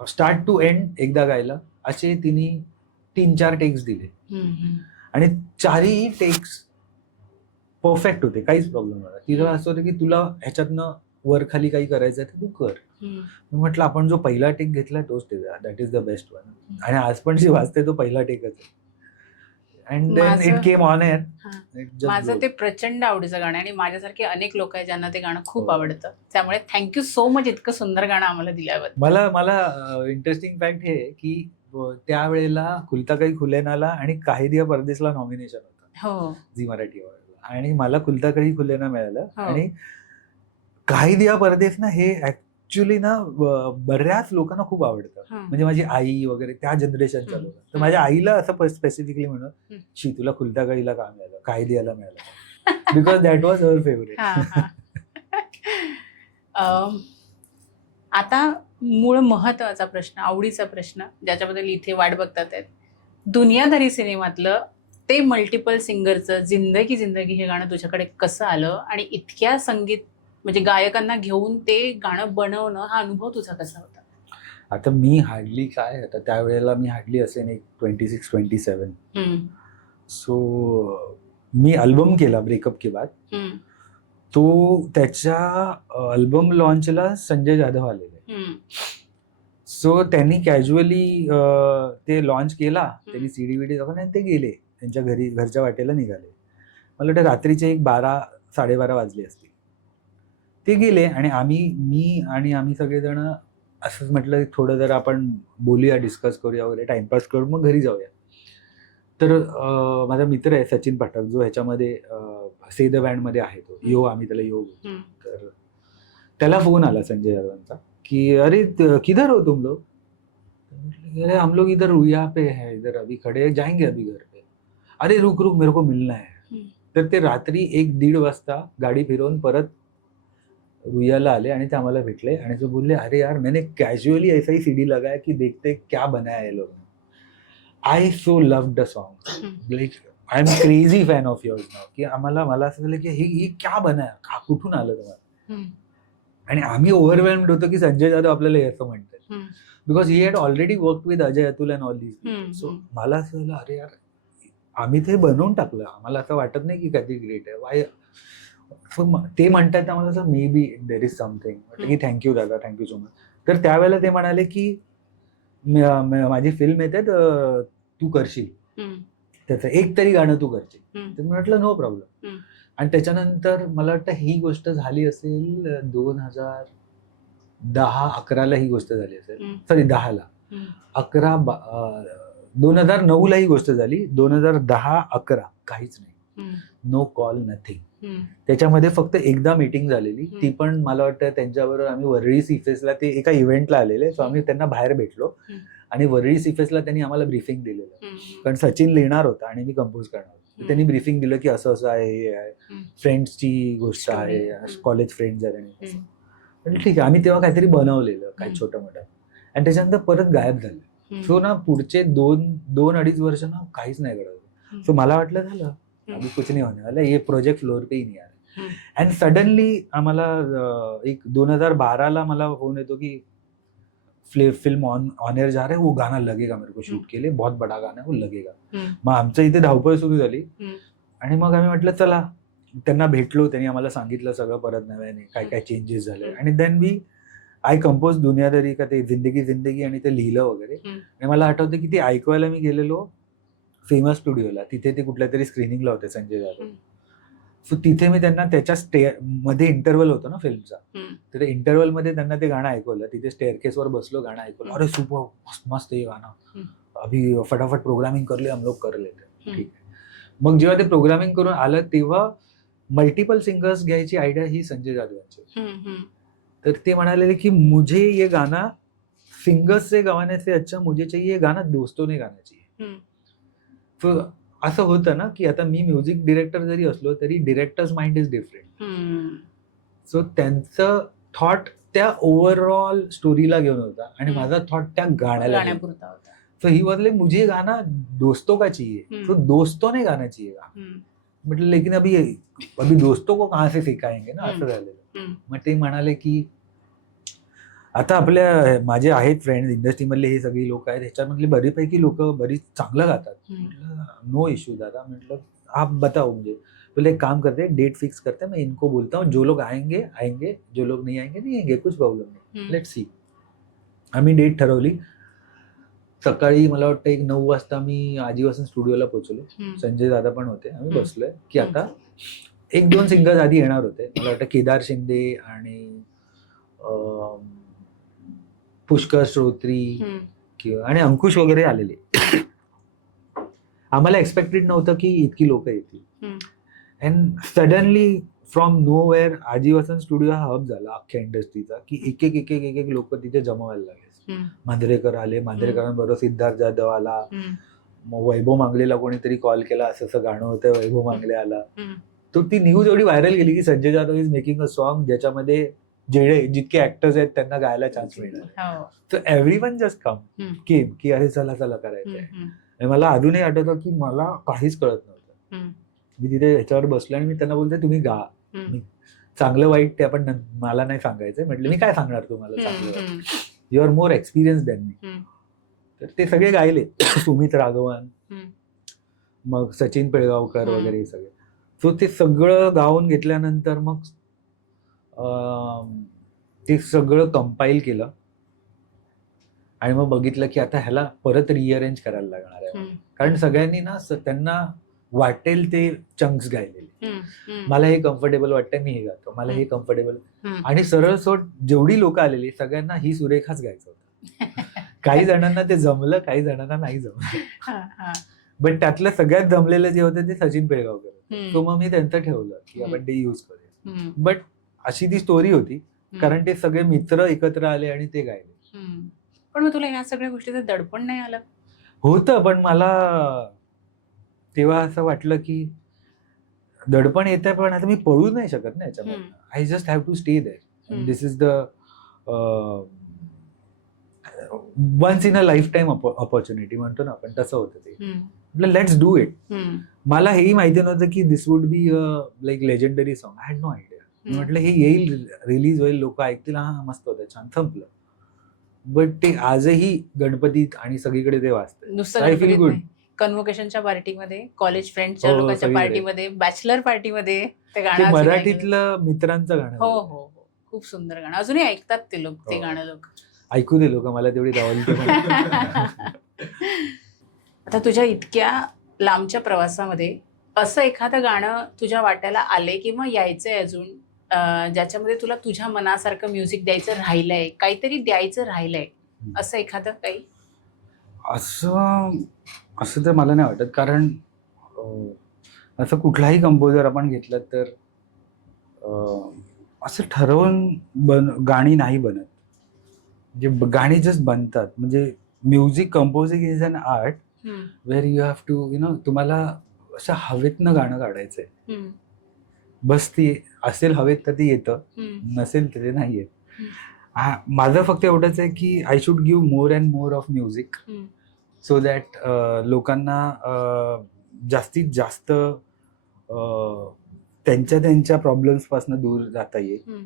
स्टार्ट टू एंड एकदा गायला. असे तिने 3-4 टेक्स दिले आणि 4ही टेक्स परफेक्ट होते, काहीच प्रॉब्लेम नव्हता. तिला असं होतं की तुला ह्याच्यातनं वर खाली काही करायचं तर तू कर. मी म्हटलं आपण जो पहिला टेक घेतला तोच take, that is the best one. आणि आज पण जे वाचते तो पहिला टेकच आहे. And then it came on air. माझं ते प्रचंड आवडीचं गाणं आणि माझ्यासारखे अनेक लोक आहेत ज्यांना ते गाणं खूप आवडतं. त्यामुळे थँक्यू सो मच इतकं सुंदर गाणं आम्हाला दिल्याबद्दल. मला इंटरेस्टिंग फॅक्ट हे की त्यावेळेला खुलता काही खुलेनाला आणि काही दिया परदेसला नॉमिनेशन होतं झी मराठीवर. आणि मला खुलता काही खुलेना मिळालं. आणि काही दिया परदेस ना हे ऍक्च्युली ना बऱ्याच लोकांना खूप आवडतं. म्हणजे माझी आई वगैरे त्या जनरेशनच्या लोक. तर माझ्या आईला असं स्पेसिफिकली म्हणत शी तुला खुलता काहीला का मिळालं, काही दियाला मिळालं, because that was her favourite. आता मूळ महत्वाचा प्रश्न, आवडीचा प्रश्न, ज्याच्याबद्दल इथे वाट बघतात आहेत. दुनियादारी सिनेमातलं ते मल्टिपल सिंगरचं जिंदगी जिंदगी हे गाणं तुझ्याकडे कसं आलं आणि इतक्या संगीत म्हणजे गायकांना घेऊन ते गाणं बनवणं हा अनुभव तुझा कसा होता? आता मी हार्डली आता त्यावेळेला मी हार्डली असेन एक 26-27. सो मी अल्बम केला ब्रेकअप के बाद. तो त्याच्या अल्बम लॉन्चला संजय जाधव आलेले. सो त्यांनी कॅज्युअली ते लॉन्च केला, त्यांनी सीडी विडी दाखवून आणि ते गेले त्यांच्या घरच्या वाटेला निघाले. मला वाटतं रात्रीचे एक 12-12:30 वाजले असतील. ते गेले आणि आम्ही सगळेजण असंच म्हटलं थोडं जर आपण बोलूया, डिस्कस करूया वगैरे, टाइमपास करून मग घरी जाऊया. तर माझा मित्र आहे सचिन पाठक, जो ह्याच्यामध्ये से द बँडमध्ये आहे, तो यो, आम्ही त्याला यो बोलतो. तर त्याला फोन आला संजय यादवांचा की अरे किधर हो तुम लोग? अरे हम लोग इधर रुया पे है, इधर अभी खड़े हैं, जाएंगे अभी घर पे. अरे रुक रुक मेरे को मिलना है. तर ते रात्री 1-1:30 वाजता गाडी फिरवून परत रुयाला आले आणि ते आम्हाला भेटले आणि ते बोलले अरे यार मैंने कैजुअली ऐसा ही सीडी लगाया कि देखते क्या बनाया है लोगों ने. I so loved the song, like I am crazy fan of yours नाव. की मला असं झालं की ही क्या बनाया, कुठून आलं तुम्हाला. आणि आम्ही ओव्हरवेल्म्ड होतो की संजय जाधव आपल्याला असं म्हणतात, because he had already work with Ajay Atul and all these. So मला असं झालं अरे यार आम्ही ते बनवून टाकलं, आम्हाला असं वाटत नाही की कधी ग्रेट आहे. वाय ते म्हणतात आम्हाला असं may be there is something. म्हटलं की थँक्यू दादा, थँक्यू सो मच. तर त्यावेळेला ते म्हणाले की माझी फिल्म येते तू करशील त्याचं एक तरी गाणं तू करशील. तर म्हटलं नो प्रॉब्लेम. आणि त्याच्यानंतर मला वाटतं ही गोष्ट झाली असेल 2010-11 ही गोष्ट झाली असेल, सॉरी 10ला, 2009ला ही गोष्ट झाली. 2010-11 काहीच नाही, नो कॉल नथिंग. त्याच्यामध्ये फक्त एकदा मीटिंग झालेली, ती पण मला वाटतं त्यांच्याबरोबर आम्ही वरळी सीफेसला, ते एका इव्हेंटला आलेले, सो आम्ही त्यांना बाहेर भेटलो आणि वरळी सीफेसला त्यांनी आम्हाला ब्रीफिंग दिलेलं, कारण सचिन लिहिणार होता आणि मी कंपोज करणार होतो. त्यांनी ब्रीफिंग दिलं की असं असं आहे, हे आहे, फ्रेंड्सची गोष्ट आहे, कॉलेज फ्रेंड्स आहे. पण ठीक आहे, आम्ही तेव्हा काहीतरी बनवलेलं काही छोटं मोठं आणि त्याच्यानंतर परत गायब झालं. सो ना पुढचे 2-2.5 वर्ष ना काहीच नाही घडवलं. सो मला वाटलं झालं अभी कुछ नहीं होने वाला, ये प्रोजेक्ट फ्लोर पे ही नहीं आ रहा. एंड सडनली आम्हाला एक 2012ला मला फोन येतो की फिल्म ऑन एअर जा रहा है, वो गाना लगेगा मेरे को शूट के लिए, बहुत बड़ा गाना है वो लगेगा. मग आमचं इथे धावपळ सुरू झाली आणि मग आम्ही म्हटलं चला, त्यांना भेटलो, त्यांनी आम्हाला सांगितलं सगळं परत नव्याने काय काय चेंजेस झाले. आणि देन आय कंपोज दुनियादारी का ते जिंदगी आणि ते लिहिलं वगैरे. आणि मला आठवतं की ते ऐकवायला मी गेलेलो फेमस स्टुडिओला, तिथे ते कुठल्या तरी स्क्रीनिंगला होते संजय जाधव. सो तिथे मी त्यांना त्याच्या मध्ये इंटरव्हल होतो ना फिल्मचा, तर इंटरव्हल मध्ये त्यांना ते गाणं ऐकवलं. तिथे स्टेअरकेसवर बसलो, गाणं ऐकवलं. अरे सुपर मस्त हे गाणं, अभी फटाफट प्रोग्रामिंग करले हम लोग कर लेते. ठीक आहे. मग जेव्हा ते प्रोग्रामिंग करून आलं तेव्हा मल्टिपल सिंगर्स घ्यायची आयडिया ही संजय जाधव यांची. तर ते म्हणाले की मुझे ये गाना सिंगर्स से गवाने से अच्छा मुझे चाहिए गाना दोस्तों ने गाना चाहिए. असं होतं ना की आता मी म्युझिक डिरेक्टर जरी असलो तरी directors mind is different. So त्यांचं थॉट त्या ओव्हरऑल स्टोरीला घेऊन होता आणि माझा थॉट त्या गाण्याला पुरता होता. सो ही वाज लाइक मुझे गाना दोस्तों का चाहिए, तो दोस्तों ने गाना चाहिए गाना. म्हटलं लेकिन अभी दोस्तों को कहाँ से सिखाएंगे ना, असं झालेलं. मग ते म्हणाले की आता आपल्या माझे आहेत फ्रेंड्स इंडस्ट्रीमधले, हे सगळी लोक आहेत, ह्याच्यामधले बरीपैकी लोक बरीच चांगलं गातात. म्हटलं नो इश्यू दादा, म्हटलं आप बताओ मुझे. बोले एक काम करते, डेट फिक्स करते, मैं इनको बोलता हूँ, जो लोग आएंगे आएंगे, जो लोग नहीं आएंगे नहीं आएंगे, कुछ प्रॉब्लेम नाही, लेट्स सी. आम्ही डेट ठरवली. सकाळी मला वाटतं 9 वाजता मी आजीवासन स्टुडिओला पोहोचलो. संजय दादा पण होते. आम्ही बसलोय की आता 1-2 सिंगर्स आधी येणार होते. मला वाटतं केदार शिंदे आणि पुष्कर श्रोत्री आणि अंकुश वगैरे आलेले. आम्हाला एक्सपेक्टेड नव्हतं की इतकी लोक येतील. And suddenly from nowhere Ajivasan studio हा हब झाला अख्ख्या इंडस्ट्रीचा, की एक लोक तिथे जमावायला लागले. मांजरेकर आले, मांजरेकरांबरोबर सिद्धार्थ जाधव आला, मग वैभव मांगलेला कोणीतरी कॉल केला, असं गाणं होतं, वैभव मांगले आला. तो ती न्यूज एवढी व्हायरल गेली की Sanjay Jadhav is making a song ज्याच्यामध्ये जितके ऍक्टर्स आहेत त्यांना गायला चान्स मिळणार. तर एव्हरीवन जस्ट केम की अरे चला चला करायचंय. मला अजूनही आठवतं की मला काहीच कळत नव्हतं. मी तिथे ह्याच्यावर बसलो आणि मी त्यांना बोलतोय तुम्ही गा, चांगलं वाईट ते आपण मला नाही सांगायचंय. म्हटलं मी काय सांगणार तुम्हाला चांगलं, you are more experience than me. तर ते सगळे गायले, सुमित राघवन, मग सचिन पिळगावकर वगैरे हे सगळे. सो ते सगळं गाऊन घेतल्यानंतर मग ते सगळं कंपाईल केलं आणि मग बघितलं की आता ह्याला परत रिअरेंज करायला लागणार आहे. कारण सगळ्यांनी ना त्यांना वाटेल ते चंक्स गायलेले. मला हे कम्फर्टेबल वाटतंय, मी हे गातो, मला हे कम्फर्टेबल. आणि सरळ सोड जेवढी लोक आलेली सगळ्यांना ही सुरेखाच गायचं होतं. काही जणांना ते जमलं, काही जणांना नाही जमलं. बट त्यातलं सगळ्यात जमलेलं जे होतं ते सचिन पिळगावकर. तो मग मी त्यांचं ठेवलं की आपण ते युज करूया. बट अशी ती स्टोरी होती, कारण ते सगळे मित्र एकत्र आले आणि ते गायले. पण मग तुला ह्या सगळ्या गोष्टीचं दडपण नाही आलं? होतं, पण मला तेव्हा असं वाटलं की दडपण येत आहे, पण आता मी पळू नाही शकत ना याच्यामध्ये. I just have to stay there. This is the once in a lifetime opportunity म्हणतो ना आपण, तसं होतं ते. म्हटलं लेट्स डू इट. मला हेही माहिती नव्हतं की this would be like legendary song. I had no idea. म्हटलं हे येईल, रिलीज होईल, लोक ऐकतील, हा मस्त होतं, छान, संपलं. बट ते आजही गणपतीत आणि सगळीकडे ते वाजतं. I feel good. कन्व्होकेशनच्या पार्टीमध्ये, कॉलेज फ्रेंडच्या लोकांच्या पार्टीमध्ये, बॅचलर पार्टीमध्ये ते गाणं मराठीतलं मित्रांचं गाणं. हो हो हो, खूप सुंदर गाणं. अजूनही ऐकतात ते लोक ते गाणं. लोक ऐकू दे, लोक मला तेवढी रावलते. आता तुझ्या इतक्या लांबच्या प्रवासामध्ये असं एखादं गाणं तुझ्या वाट्याला आले किंवा यायचंय अजून, ज्याच्यामध्ये तुला तुझ्या मनासारखं म्युझिक द्यायचं राहिलंय, काहीतरी द्यायचं राहिलंय, असं एखादं काही? असं तर मला नाही वाटत, कारण असं कुठलाही कंपोजर आपण घेतलं तर असं ठरवून गाणी नाही बनत. म्हणजे गाणी जस्ट बनतात. म्हणजे music composing is an art where you have to तुम्हाला असं हवेतनं गाणं काढायचंय. बस ती असेल हवेत तर ती येतं, नसेल तर ते नाही येत. माझं फक्त एवढंच आहे की I should give more and more of music, so that लोकांना जास्तीत जास्त त्यांच्या प्रॉब्लेम्स पासून दूर जाता येईल,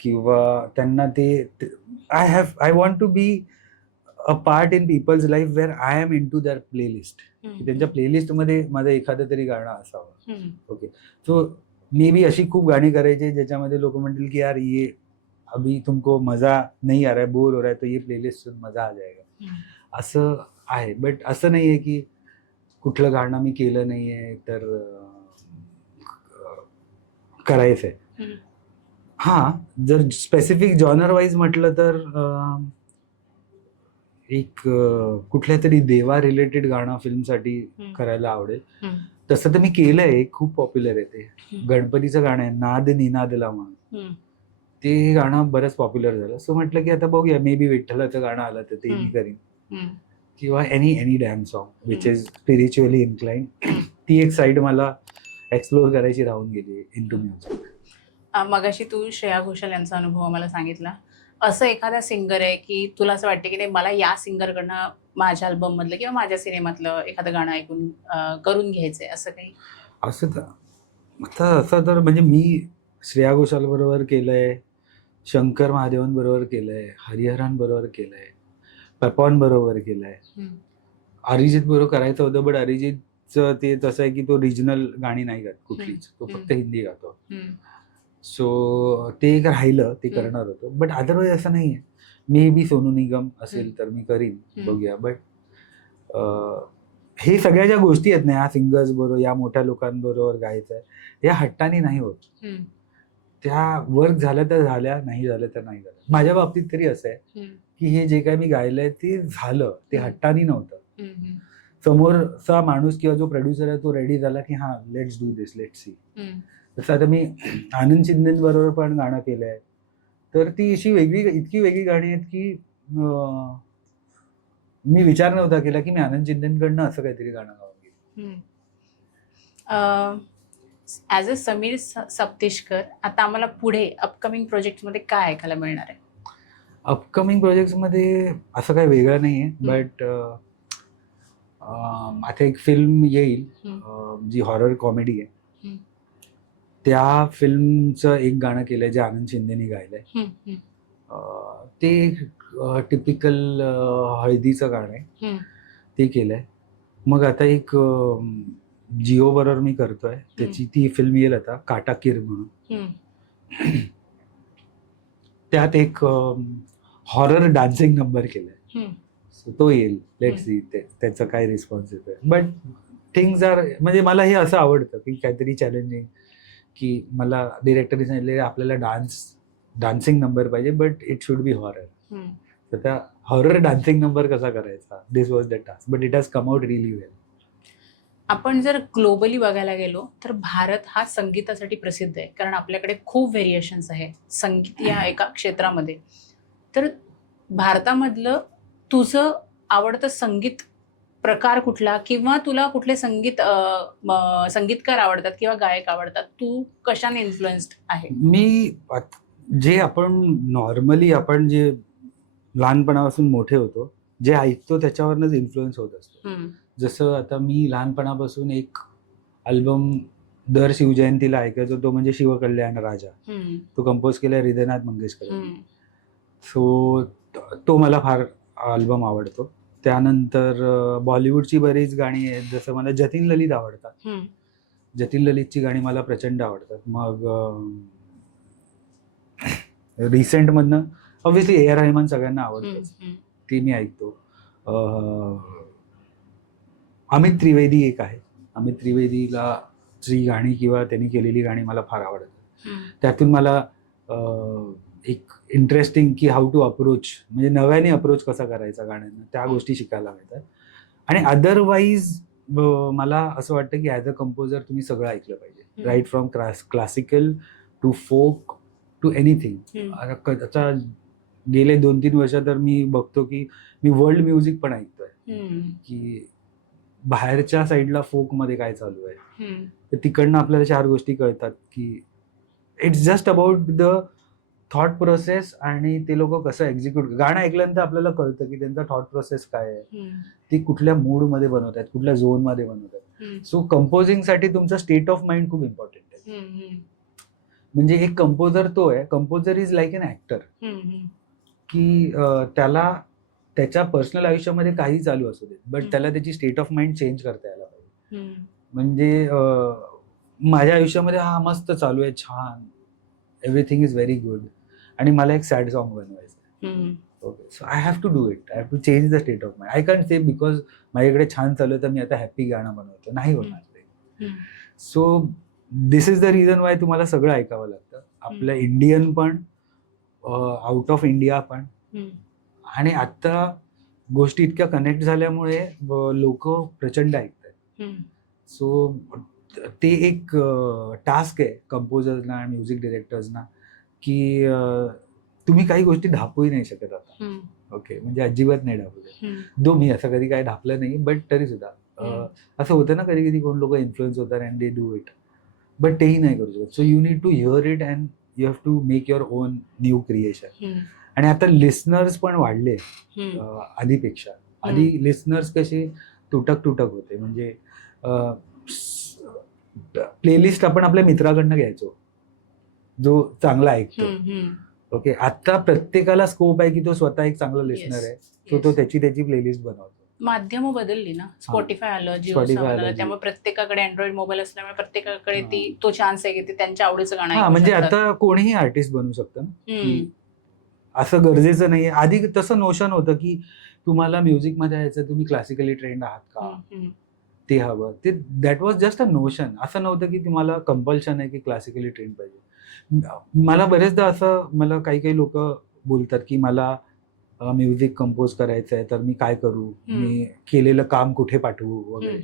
किंवा त्यांना ते I want to be a part in people's life where I am into that playlist. त्यांच्या प्लेलिस्टमध्ये माझं एखादं तरी गाणं असावं. ओके, सो मे बी अशी खूप गाणी करायची ज्याच्यामध्ये लोक म्हणतील की यार ये अभी तुमको मजा नहीं आ रहा है, बोर हो रहा है, तो ये प्लेलिस्ट सुन मजा आ जाएगा. असं आहे. बट असं नाहीये की कुठलं गाणं मी केलं नाहीये तर करायचंय. हा, जर स्पेसिफिक जॉनर वाईज म्हटलं तर एक कुठल्या तरी देवा रिलेटेड गाणं फिल्मसाठी करायला आवडेल. तसं तर मी केलंय, खूप पॉप्युलर आहे ते. गणपतीचं गाणं आहे, नाद निनादला म्हणून. ते गाणं बरंच पॉप्युलर झालं. सो म्हटलं की आता बघूया, मे बी विठ्ठलाचं गाणं आलं तर ते मी करीन, किंवा any dam song which is spiritually inclined. ती एक साईड मला एक्सप्लोर करायची राहून गेली इनटू म्युझिक. मगाशी तू श्रेया घोषाल यांचा अनुभव मला सांगितला. असं एखादा सिंगर आहे की तुला असं वाटतं की नाही, मला या सिंगरकडनं माझ्या अल्बम मधलं किंवा माझ्या सिनेमातलं एखादं गाणं ऐकून करून घ्यायचंय, असं काही? असं तर म्हणजे मी श्रेया घोषाल बरोबर केलंय, शंकर महादेवन बरोबर केलंय, हरिहरन बरोबर केलंय, पेपॉन बरोबर केलंय, अरिजित बरोबर करायचं होतं. बट अरिजितचं ते तसं आहे की तो रिजनल गाणी नाही गात कुठलीच, तो फक्त हिंदी गातो. सो ते एक राहिलं, ते करणार होतो. बट अदरवाईज असं नाहीये. मे बी सोनू निगम असेल तर मी करीन, बघूया. बट हे सगळ्या ज्या गोष्टी आहेत ना, या सिंगर्स बरोबर, या मोठ्या लोकांबरोबर गायचं आहे, या हट्टाने नाही होत. त्या वर्क झाल्या तर झाल्या, नाही झालं तर नाही झालं. माझ्या बाबतीत तरी असं आहे की हे जे काही मी गायलंय ते झालं, ते हट्टानी नव्हतं. समोरचा माणूस किंवा जो प्रोड्युसर आहे तो रेडी झाला की हा, let's do this, let's see. तसं आता मी आनंद शिंदेबरोबर पण गाणं केलंय, तर ती अशी इतकी वेगळी गाणी आहेत की मी विचार नव्हता केला की मी आनंद शिंदेकडनं असं काहीतरी गाणं गाऊन घेईन. ॲज अ समीर सप्तेशकर, आता आम्हाला पुढे अपकमिंग प्रोजेक्टमध्ये काय ऐकायला मिळणार आहे? अपकमिंग प्रोजेक्ट्समध्ये असं काही वेगळं नाहीये. बट आता एक फिल्म येईल जी हॉरर कॉमेडी आहे. त्या फिल्मचं एक गाणं केलंय जे आनंद शिंदेनी गायलंय. ते टिपिकल हळदीचं गाणं आहे, ते केलंय. मग आता एक जिओ बरोबर मी करतोय, त्याची ती फिल्म येईल आता, काटाकीर म्हणून. त्यात एक हॉरर डान्सिंग नंबर केलाय. तो येईल, लेट सी त्याचा काय रिस्पॉन्स येतोय. बट थिंग्स आर, म्हणजे मला हे असं आवडतं की काहीतरी चॅलेंजिंग, की मला डिरेक्टरने सांगितले आपल्याला डान्सिंग नंबर पाहिजे, but it should be horror. तर त्या हॉरर डान्सिंग नंबर कसा करायचा, this was the task, but it has come out really well. आपण जर ग्लोबली बघायला गेलो तर भारत हा संगीतासाठी प्रसिद्ध आहे, कारण आपल्याकडे खूप व्हेरिएशन्स आहे संगीत या एका क्षेत्रामध्ये. तर भारतामधलं तुझं आवडतं संगीत प्रकार कुठला, किंवा तुला कुठले संगीतकार आवडतात किंवा गायक आवडतात, तू कशाने इन्फ्लुएन्स्ड आहे? जे आपण नॉर्मली आपण जे लहानपणापासून मोठे होतो, जे ऐकतो त्याच्यावरनंच इन्फ्लुएन्स होत असतो. जसं आता मी लहानपणापासून एक अल्बम दर शिवजयंतीला ऐकायचो, तो म्हणजे शिवकल्याण राजा. तो कंपोज केला हृदयनाथ मंगेशकर. सो तो मला फार अल्बम आवडतो. त्यानंतर बॉलिवूडची बरीच गाणी आहेत, जसं मला जतीन ललित आवडतात. जतीन ललितची गाणी मला प्रचंड आवडतात. मग रिसेंटमधनं ऑब्व्हियसली ए आर रहमान सगळ्यांना आवडतोच, ती मी ऐकतो. अमित त्रिवेदी एक आहे, अमित त्रिवेदीला जी गाणी किंवा त्यांनी केलेली गाणी मला फार आवडतात. त्यातून मला एक इंटरेस्टिंग की हाऊ टू अप्रोच, म्हणजे नव्याने अप्रोच कसा करायचा गाण्यांना, त्या गोष्टी शिकायला मिळतात. आणि अदरवाईज मला असं वाटतं की ॲज अ कंपोजर तुम्ही सगळं ऐकलं पाहिजे, right from classical to folk to anything. आता गेले 2-3 वर्ष तर मी बघतो की मी वर्ल्ड म्युझिक पण ऐकतोय, की बाहेरच्या साईडला फोकमध्ये काय चालू आहे, तर तिकडनं आपल्याला 4 गोष्टी कळतात की it's just about the thought process, आणि ते लोक कसं एक्झिक्यूट. गाणं ऐकल्यानंतर आपल्याला कळतं की त्यांचा थॉट प्रोसेस काय आहे, ते कुठल्या मूडमध्ये बनवत आहेत, कुठल्या झोनमध्ये बनवत आहेत. सो कंपोजिंगसाठी तुमचा स्टेट ऑफ माइंड खूप इम्पॉर्टंट आहे. म्हणजे एक कंपोजर तो आहे, composer is like an actor, की त्याला त्याच्या पर्सनल आयुष्यामध्ये काही चालू असू दे, बट त्याला त्याची स्टेट ऑफ माइंड चेंज करता यायला पाहिजे. म्हणजे माझ्या आयुष्यामध्ये हा मस्त चालू आहे, छान, एव्हरीथिंग इज व्हेरी गुड, आणि मला एक सॅड सॉन्ग बनवायचं. Okay, so I have to do it, I have to change the state of mind. I can't say because माझ्याकडे छान चालू आहे तर मी आता हॅपी गाणं बनवतो, नाही होणार. So this is the reason why तुम्हाला सगळं ऐकावं लागतं, आपलं इंडियन पण, आउट ऑफ इंडिया पण. आणि आता गोष्टी इतक्या कनेक्ट झाल्यामुळे लोक प्रचंड ऐकतात. सो ते एक टास्क आहे कंपोजर्सना आणि म्युझिक डिरेक्टर्सना, की तुम्ही काही गोष्टी ढापूही नाही शकत आता. ओके, म्हणजे अजिबात नाही ढापले. दो मी असं कधी काही ढापलं नाही, बट तरी सुद्धा असं होतं ना, कधी कधी कोण लोक इन्फ्लुएन्स होतात and they do it, but तेही नाही करू शकत. So you need to hear it and you have to make your own new creation. आणि आता लिस्नर्स पण वाढले आधीपेक्षा. आधी लिस्नर्स कसे तुटक होते, म्हणजे प्लेलिस्ट आपण आपल्या मित्राकडनं घ्यायचो जो चांगला ऐकतो. ओके, आता प्रत्येकाला स्कोप आहे की तो स्वतः एक चांगला लिस्नर आहे, सो तो त्याची प्लेलिस्ट बनवतो. माध्यम बदलली ना, स्पॉटिफाय आलं, जिओ त्यामुळे प्रत्येकाकडे अँड्रॉइड मोबाईल असल्यामुळे प्रत्येकाकडे तो चान्स आहे की ते त्यांच्या आवडीचं गाणं. म्हणजे आता कोणीही आर्टिस्ट बनू शकतं ना, की असं गरजेचं नाही. आधी तसं नोशन होतं की तुम्हाला म्युझिकमध्ये यायचं, तुम्ही क्लासिकली ट्रेंड आहात का, ते हवं, ते that was just a notion. असं नव्हतं की तुम्हाला कंपल्शन आहे की क्लासिकली ट्रेंड पाहिजे. मला बरेचदा असं, मला काही लोक बोलतात की मला म्युझिक कंपोज करायचं आहे, तर मी काय करू, मी केलेलं काम कुठे पाठवू वगैरे.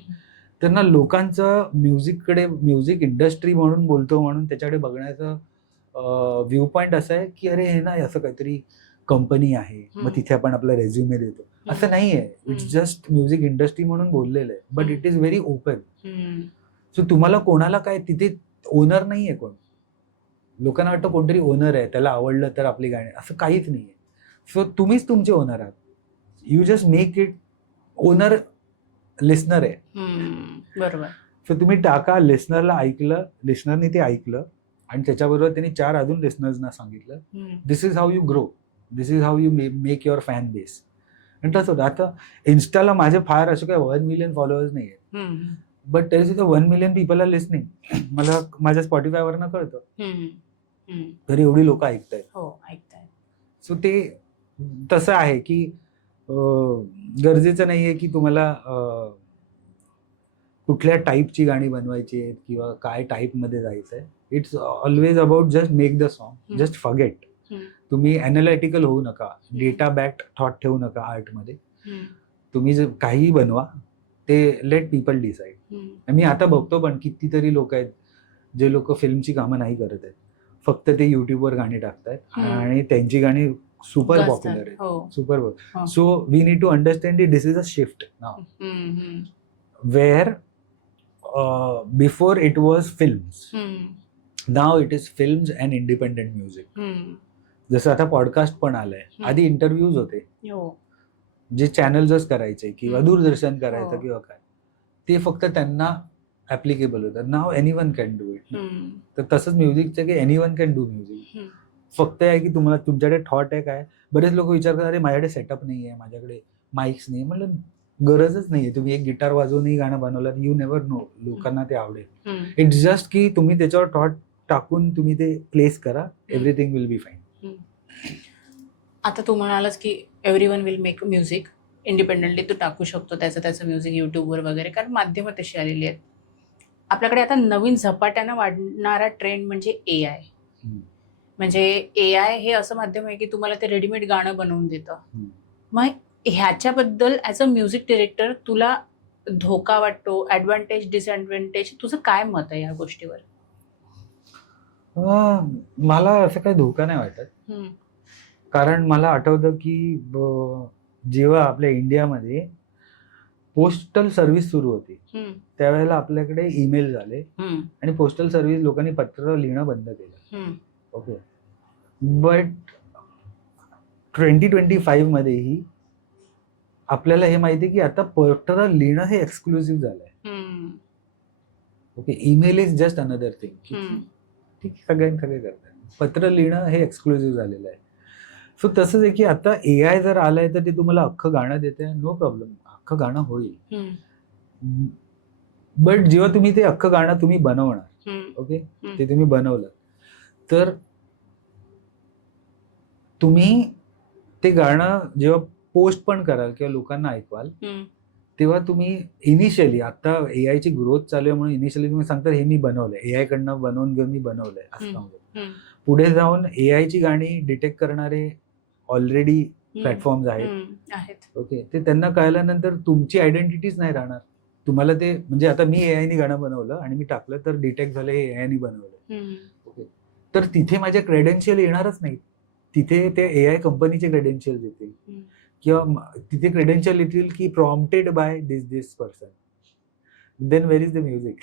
तर ना, लोकांचं म्युझिककडे, म्युझिक इंडस्ट्री म्हणून बोलतो म्हणून त्याच्याकडे बघण्याचं व्ह्यू पॉइंट असं आहे की अरे हे ना असं काहीतरी कंपनी आहे, मग तिथे आपण आपला रेझ्युमे देतो, असं नाही आहे. इट्स जस्ट म्युझिक इंडस्ट्री म्हणून बोललेलं आहे, but it is very open. So तुम्हाला कोणाला काय, तिथे ओनर नाही आहे कोण. लोकांना वाटतं कोणतरी ओनर आहे, त्याला आवडलं तर आपली गाणी, असं काहीच नाही आहे. सो तुम्हीच तुमचे ओनर आहात. You just make it. Owner listener आहे, बरोबर. सो तुम्ही टाका, लिस्नरला ऐकलं, लिस्नरने ते ऐकलं, आणि त्याच्याबरोबर त्यांनी 4 अजून लिस्नर्सना सांगितलं. This is how you grow, this is how you make your fan base. आणि तसं होतं. आता इन्स्टाला माझे फार असे काय 1 मिलियन फॉलोअर्स नाही आहेत, बट तरी सुद्धा 1 मिलियन पीपल आर लिसनिंग. मला माझ्या स्पॉटिफायवरनं कळतं, तरी एवढी लोक ऐकतायत. हो, ऐकतायत. सो ते तसं आहे की गरजेचं नाही आहे की तुम्हाला कुठल्या टाईपची गाणी बनवायची आहेत किंवा काय टाईपमध्ये जायचं आहे. It's always about just make the song, just forget. तुम्ही ॲनालिटिकल होऊ नका, डेटा बॅक्ड थॉट ठेवू नका आर्टमध्ये. तुम्ही जे काही बनवा ते लेट पीपल डिसाईड. मी आता बघतो पण कितीतरी लोक आहेत जे लोक फिल्मची कामं नाही करत आहेत, फक्त ते युट्यूबवर गाणी टाकतायत आणि त्यांची गाणी सुपर पॉप्युलर आहेत, super. So we need to understand this is a shift now, where before it was films, now it is films and independent music. जसं आता पॉडकास्ट पण आलंय, आधी इंटरव्ह्यूज होते जे चॅनल्सच करायचे किंवा दूरदर्शन करायचं किंवा काय, ते फक्त त्यांना ऍप्लिकेबल होतं. नाव एनीवन कॅन डू इट. तर तसंच म्युझिकचं की एनीवन कॅन डू म्युझिक. फक्त आहे की तुम्हाला तुमच्याकडे थॉट आहे काय. बरेच लोक विचार करतात अरे माझ्याकडे सेटअप नाही आहे, माझ्याकडे माईक्स नाही. म्हटलं गरजच नाहीये. तुम्ही एक गिटार वाजवूनही गाणं बनवलं, यू नेव्हर नो लोकांना ते आवडेल. इट्स जस्ट की तुम्ही त्याच्यावर थॉट टाकून तुम्ही ते प्लेस करा, एव्हरीथिंग विल बी फाईन. आता तू म्हणालास की everyone will make music independently. तू टाकू शकतो त्याचं म्युझिक युट्यूबवर वगैरे, कारण माध्यमं तशी आलेली आहेत. आपल्याकडे आता नवीन झपाट्यानं वाढणारा ट्रेंड म्हणजे AI. म्हणजे AI हे असं माध्यम आहे की तुम्हाला ते रेडीमेड गाणं बनवून देतं. मग ह्याच्याबद्दल ॲज अ म्युझिक डिरेक्टर तुला धोका वाटतो, ॲडव्हान्टेज डिसॲडव्हान्टेज, तुझं काय मत आहे या गोष्टीवर? मला असं काही धोका नाही वाटत. कारण मला आठवतं की जेव्हा आपल्या इंडियामध्ये पोस्टल सर्व्हिस सुरू होती त्यावेळेला आपल्याकडे ईमेल झाले आणि पोस्टल सर्व्हिस लोकांनी पत्र लिहिणं बंद केलं. ओके, बट 2025 मध्येही आपल्याला हे माहिती आहे की आता पत्र लिहिणं हे एक्सक्लुसिव्ह झालंय. Okay, email is just another thing. ठीक, सगळे करतात. पत्र लिहिणं हे एक्सक्लुसिव्ह झालेलं आहे. सो तसंच आहे की आता AI जर आलंय तर ते तुम्हाला अख्खं गाणं देते, नो प्रॉब्लेम, अख्खं गाणं होईल. बट जेव्हा तुम्ही ते अख्खं गाणं तुम्ही बनवणार, ओके, ते तुम्ही बनवलं तर तुम्ही ते गाणं जेव्हा पोस्ट पण कराल किंवा लोकांना ऐकवाल तेव्हा तुम्ही इनिशियली, आता AI ची ग्रोथ चालू आहे म्हणून इनिशियली तुम्ही सांगता हे मी बनवलंय, AI कडनं बनवून घेऊन मी बनवलंय असं सांगतो. पुढे जाऊन AI ची गाणी डिटेक्ट करणारे ऑलरेडी प्लॅटफॉर्म्स आहेत. ओके, ते त्यांना कळल्यानंतर तुमची आयडेंटिटीच नाही राहणार. तुम्हाला ते म्हणजे आता मी AI नी गाणं बनवलं आणि मी टाकलं तर डिटेक्ट झालं हे AI नी बनवलं. ओके, तर तिथे माझे क्रेडेन्शियल येणारच नाही. तिथे ते AI कंपनीचे क्रेडेन्शियल येतील किंवा तिथे क्रेडेन्शियल येतील की prompted by this person. Then where is the music.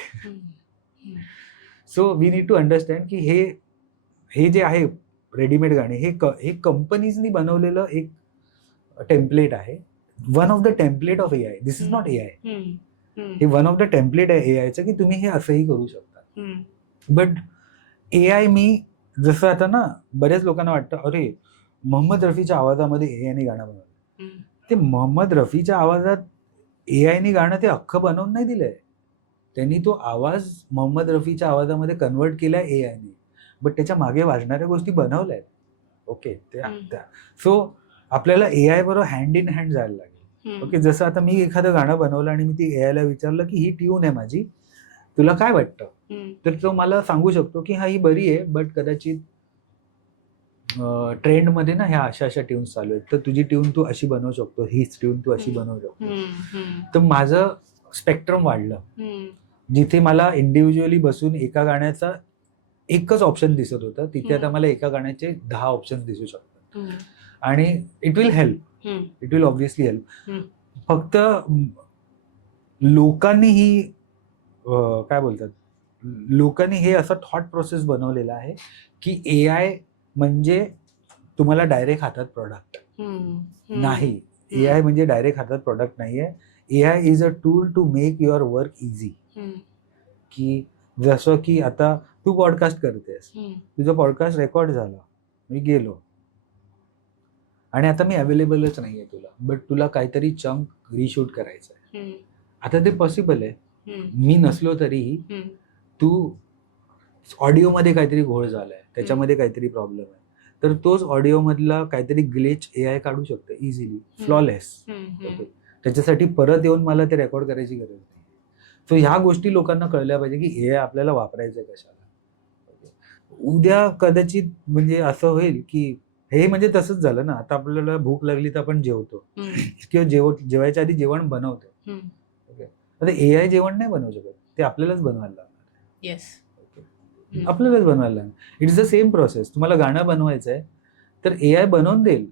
So we need to understand की हे जे आहे रेडीमेड गाणे हे कंपनीजनी बनवलेलं एक टेम्पलेट आहे. One of the template of AI. This is not AI. हे वन ऑफ द टेम्पलेट आहे AIचं की तुम्ही हे असंही करू शकता. बट AI मी जसं आता ना बऱ्याच लोकांना वाटतं अरे मोहम्मद रफीच्या आवाजामध्ये AI नी गाणं बनवलं. ते मोहम्मद रफीच्या आवाजात AI नी गाणं ते अख्खं बनवून नाही दिलंय. त्यांनी तो आवाज मोहम्मद रफीच्या आवाजामध्ये कन्वर्ट केलाय AI नी, बट त्याच्या मागे वाजणाऱ्या गोष्टी बनवल्या आहेत. ओके, सो आपल्याला AI बरोबर हँड इन हँड जायला लागेल. ओके, जसं आता मी एखादं गाणं बनवलं आणि मी ती AI ला विचारलं की ही ट्यून आहे माझी, तुला काय वाटतं, तर तो मला सांगू शकतो की हा ही बरी आहे, बट कदाचित ट्रेंडमध्ये ना ह्या अशा ट्यून्स चालू आहेत, तर तुझी ट्यून तू अशी बनवू शकतो, हीच ट्यून तू अशी बनवू शकतो. तर माझं स्पेक्ट्रम वाढलं. जिथे मला इंडिव्हिज्युअली बसून एका गाण्याचा एकच ऑप्शन दिसत होतं, तिथे आता मला एका गाण्याचे 10 ऑप्शन दिसू शकतात. आणि it will help, it will obviously help. फक्त लोकांनी ही काय बोलतात, लोकांनी हे असं थॉट प्रोसेस बनवलेलं आहे की AI म्हणजे तुम्हाला डायरेक्ट हातात प्रॉडक्ट नाही. AI म्हणजे डायरेक्ट हातात प्रॉडक्ट नाहीये. AI is a tool to make your work easy. की जसं की आता तू पॉडकास्ट करतेस, तुझा पॉडकास्ट रेकॉर्ड झाला, मी गेलो आणि आता मी अवेलेबलच नाहीये तुला, बट तुला काहीतरी चंक रिशूट करायचं आहे. आता ते पॉसिबल आहे. मी नसलो तरीही तू ऑडिओमध्ये काहीतरी घोळ झालाय, त्याच्यामध्ये काहीतरी प्रॉब्लेम आहे, तर तोच ऑडिओ मधला काहीतरी ग्लिच AI काढू शकतं इझिली, फ्लॉलेस. त्याच्यासाठी परत येऊन मला ते रेकॉर्ड करायची गरज नाही. सो ह्या गोष्टी लोकांना कळल्या पाहिजे की AI आपल्याला वापरायचं कशाला. उद्या कदाचित म्हणजे असं होईल की हे म्हणजे तसंच झालं ना, आता आपल्याला भूक लागली तर आपण जेवतो किंवा जेवायच्या आधी जेवण बनवतो. आता AI जेवण नाही बनवू शकत, ते आपल्यालाच बनवायला लागणार. येस. आपल्यालाच बनवायला लागणार. It's the same process. तुम्हाला गाणं बनवायचं आहे तर AI बनवून देईल,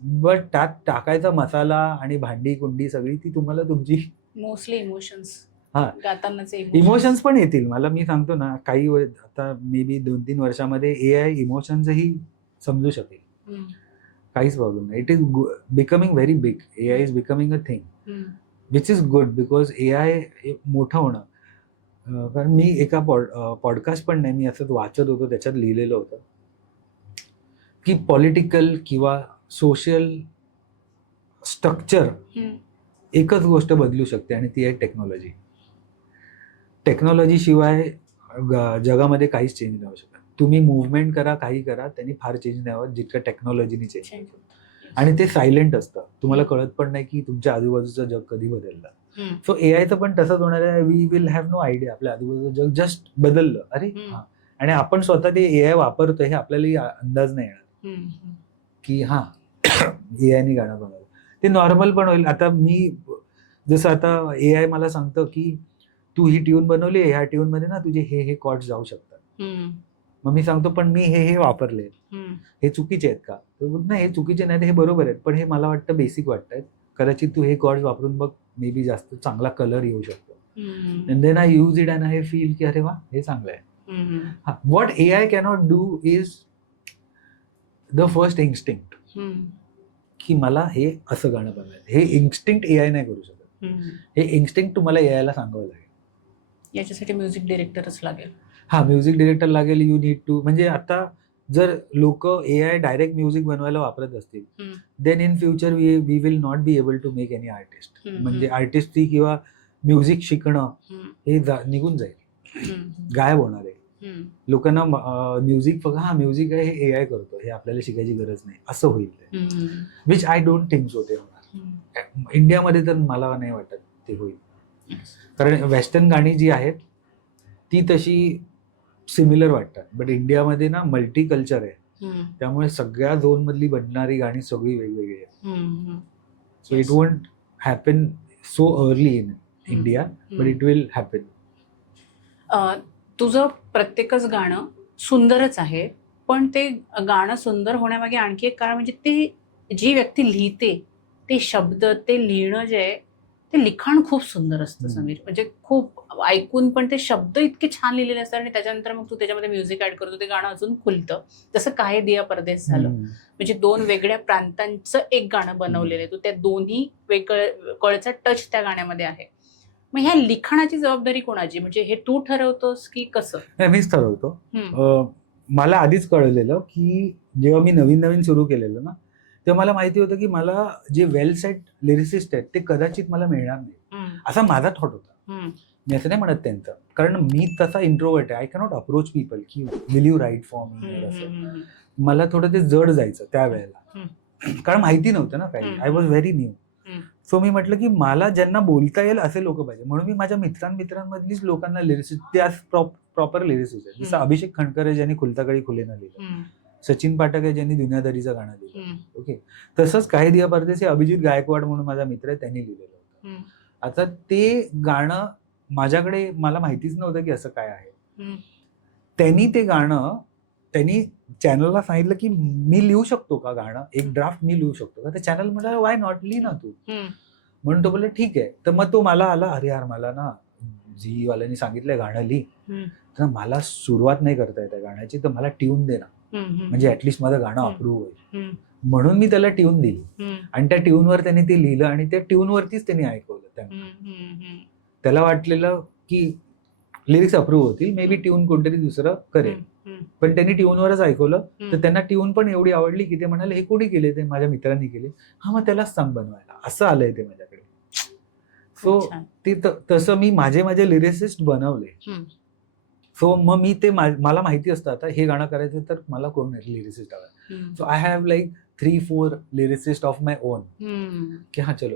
बट त्यात टाकायचा मसाला आणि भांडी कुंडी सगळी ती तुम्हाला तुमची मोस्टली इमोशन्स. हा, गातानाचे इमोशन्स पण येतील. मला मी सांगतो ना, काही आता मे बी 2-3 वर्षामध्ये AI इमोशन्सही समजू शकेल. काहीच प्रॉब्लेम नाही. It is becoming very big. AI is becoming a thing which is good, because AI मोठं होणं. कारण मी एका पॉडकास्ट पण नाही, मी असंच वाचत होतो, त्याच्यात लिहिलेलं होतं की पॉलिटिकल किंवा सोशल स्ट्रक्चर एकच गोष्ट बदलू शकते आणि ती आहे टेक्नॉलॉजी. टेक्नॉलॉजी शिवाय जगामध्ये काहीच चेंज नाही होऊ शकत. तुम्ही मुवमेंट करा, काही करा, त्यांनी फार चेंज नाही होत जितकं टेक्नॉलॉजीने चेंज होतं. आणि ते सायलेंट असतं, तुम्हाला कळत पण नाही की तुमच्या आजूबाजूचं जग कधी बदललं. सो AIचं पण तसंच होणार आहे. We will have no idea, आपल्या आजूबाजूचं जग जस्ट बदललं, अरे हा, आणि आपण स्वतः ते AI वापरतोय हे आपल्याला अंदाज नाही येणार की हा AIने गाणं बनवलं. ते नॉर्मल पण होईल. आता मी जसं आता AI मला सांगतं की तू ही ट्यून बनवली, ह्या ट्यून मध्ये ना तुझे हे कॉर्ड्स जाऊ शकतात. मग मी सांगतो पण मी हे वापरले, हे चुकीचे आहेत का? नाही, हे चुकीचे नाही, हे बरोबर आहेत, पण हे मला वाटतं बेसिक वाटतात. कदाचित तू हे कॉर्ड्स वापरून बघ, मे बी जास्त चांगला कलर येऊ शकतो. And then I use it and I feel की अरे वा, हे चांगलं आहे. What AI cannot do is the first instinct, की मला हे असं गाणं बनवायचं. हे इन्स्टिंक्ट AI नाही करू शकत. हे इन्स्टिंक्ट तुम्हाला AI ला सांगावं लागेल. याच्यासाठी म्युझिक डिरेक्टरच लागेल. हा, म्युझिक डिरेक्टर लागेल. यू नीड टू, म्हणजे आता जर लोक AI डायरेक्ट म्युझिक बनवायला वापरत असतील, then in future we will not be able to make any artist. म्हणजे आर्टिस्टची किंवा म्युझिक शिकणं हे निघून जाईल, गायब होणार आहे. लोकांना म्युझिक फक्त हा म्युझिक आहे हे AI करतो, हे आपल्याला शिकायची गरज नाही, असं होईल. Which I don't think so ते होणार. इंडियामध्ये तर मला नाही वाटत ते होईल. कारण वेस्टर्न गाणी जी आहेत ती तशी सिमिलर वाटतात, बट इंडियामध्ये ना मल्टी कल्चर आहे, त्यामुळे सगळ्या झोन मधली बनणारी गाणी सगळी वेगवेगळी आहेत. So it won't happen so early in India, but it will happen. तुझं प्रत्येकच गाणं सुंदरच आहे, पण ते गाणं सुंदर होण्यामागे आणखी एक कारण म्हणजे ते जी व्यक्ती लिहिते ते शब्द, ते लिहिणं जे आहे ते लिखाण खूप सुंदर असतं समीर. म्हणजे खूप ऐकून पण ते शब्द इतके छान लिहिलेले असतात आणि त्याच्यानंतर मग तू त्याच्यामध्ये म्युझिक ऍड करतो, ते गाणं अजून खुलतं. जसं काय दिया परदेस झालं, म्हणजे 2 वेगळ्या प्रांतांचं एक गाणं बनवलेलं आहे तू, त्या दोन्ही वेगळ्याचा टच त्या गाण्यामध्ये आहे. मग ह्या लिखाणाची जबाबदारी कोणाची? म्हणजे हे तू ठरवतोस की कसं? मीच ठरवतो. मला आधीच कळलेलं की जेव्हा मी नवीन सुरू केलेलं ना, तेव्हा मला माहिती होतं की मला जे वेल सेट लिरिसिस्ट आहेत ते कदाचित मला मिळणार नाही, असा माझा थॉट होता. मी असं नाही म्हणत त्यांचं, कारण मी तसा इंट्रोवर्ट आहे. आय कॅनॉट अप्रोच पीपल की will you write for me, असं मला थोडं ते जड जायचं त्यावेळेला, कारण माहिती नव्हतं ना काही. I was very new. So मी म्हटलं की मला ज्यांना बोलता येईल असे लोक पाहिजे, म्हणून मी माझ्या मित्रांमधलीच लोकांना लिरिसिस्ट, ते आज प्रॉपर लिरिसिस्ट आहे. जसं अभिषेक खंडकर आहे ज्यांनी खुलताकळी खुलेना लिहिलं, सचिन पाठक आहे ज्यांनी दुनियादारीचं गाणं लिहिलं, ओके. तसंच काही दिया परदेस हे अभिजित गायकवाड म्हणून माझा मित्र आहे, त्यांनी लिहिलेलं होतं. आता ते गाणं माझ्याकडे, मला माहितीच नव्हतं की असं काय आहे. त्यांनी ते गाणं, त्यांनी चॅनलला सांगितलं की मी लिहू शकतो का गाणं, एक ड्राफ्ट मी लिहू शकतो का? तर चॅनल म्हणाला वाय नॉट, लिही ना तू. म्हणून तो बोलला ठीक आहे. तर मग तो मला आला, अरे यार मला ना झी वाल्यांनी सांगितलंय गाणं लिही, तर मला सुरुवात नाही करता येत गाण्याची, तर मला ट्यून दे ना, म्हणजे ऍटलिस्ट माझं गाणं अप्रूव्ह होईल. म्हणून मी त्याला ट्यून दिली आणि त्या ट्यूनवर त्याने ते लिहिलं आणि त्या ट्यूनवरतीच त्यांनी ऐकवलं. त्याला वाटलेलं की लिरिक्स अप्रूव्ह होतील, मे बी ट्यून कोणतरी दुसरं करेल, पण त्यांनी ट्यूनवरच ऐकवलं. तर त्यांना ट्यून पण एवढी आवडली की ते म्हणाले हे कोणी केले? ते माझ्या मित्रांनी केले. हा, मग त्यालाच सांग बनवायला, असं आलंय ते माझ्याकडे. सो ते तसं मी माझे लिरिसिस्ट बनवले. सो मग मी ते मला माहिती असतं आता हे गाणं करायचं तर मला कोण लिरिसिस्ट हवा. So I have like 3-4 lyricist of my on, की हा चलो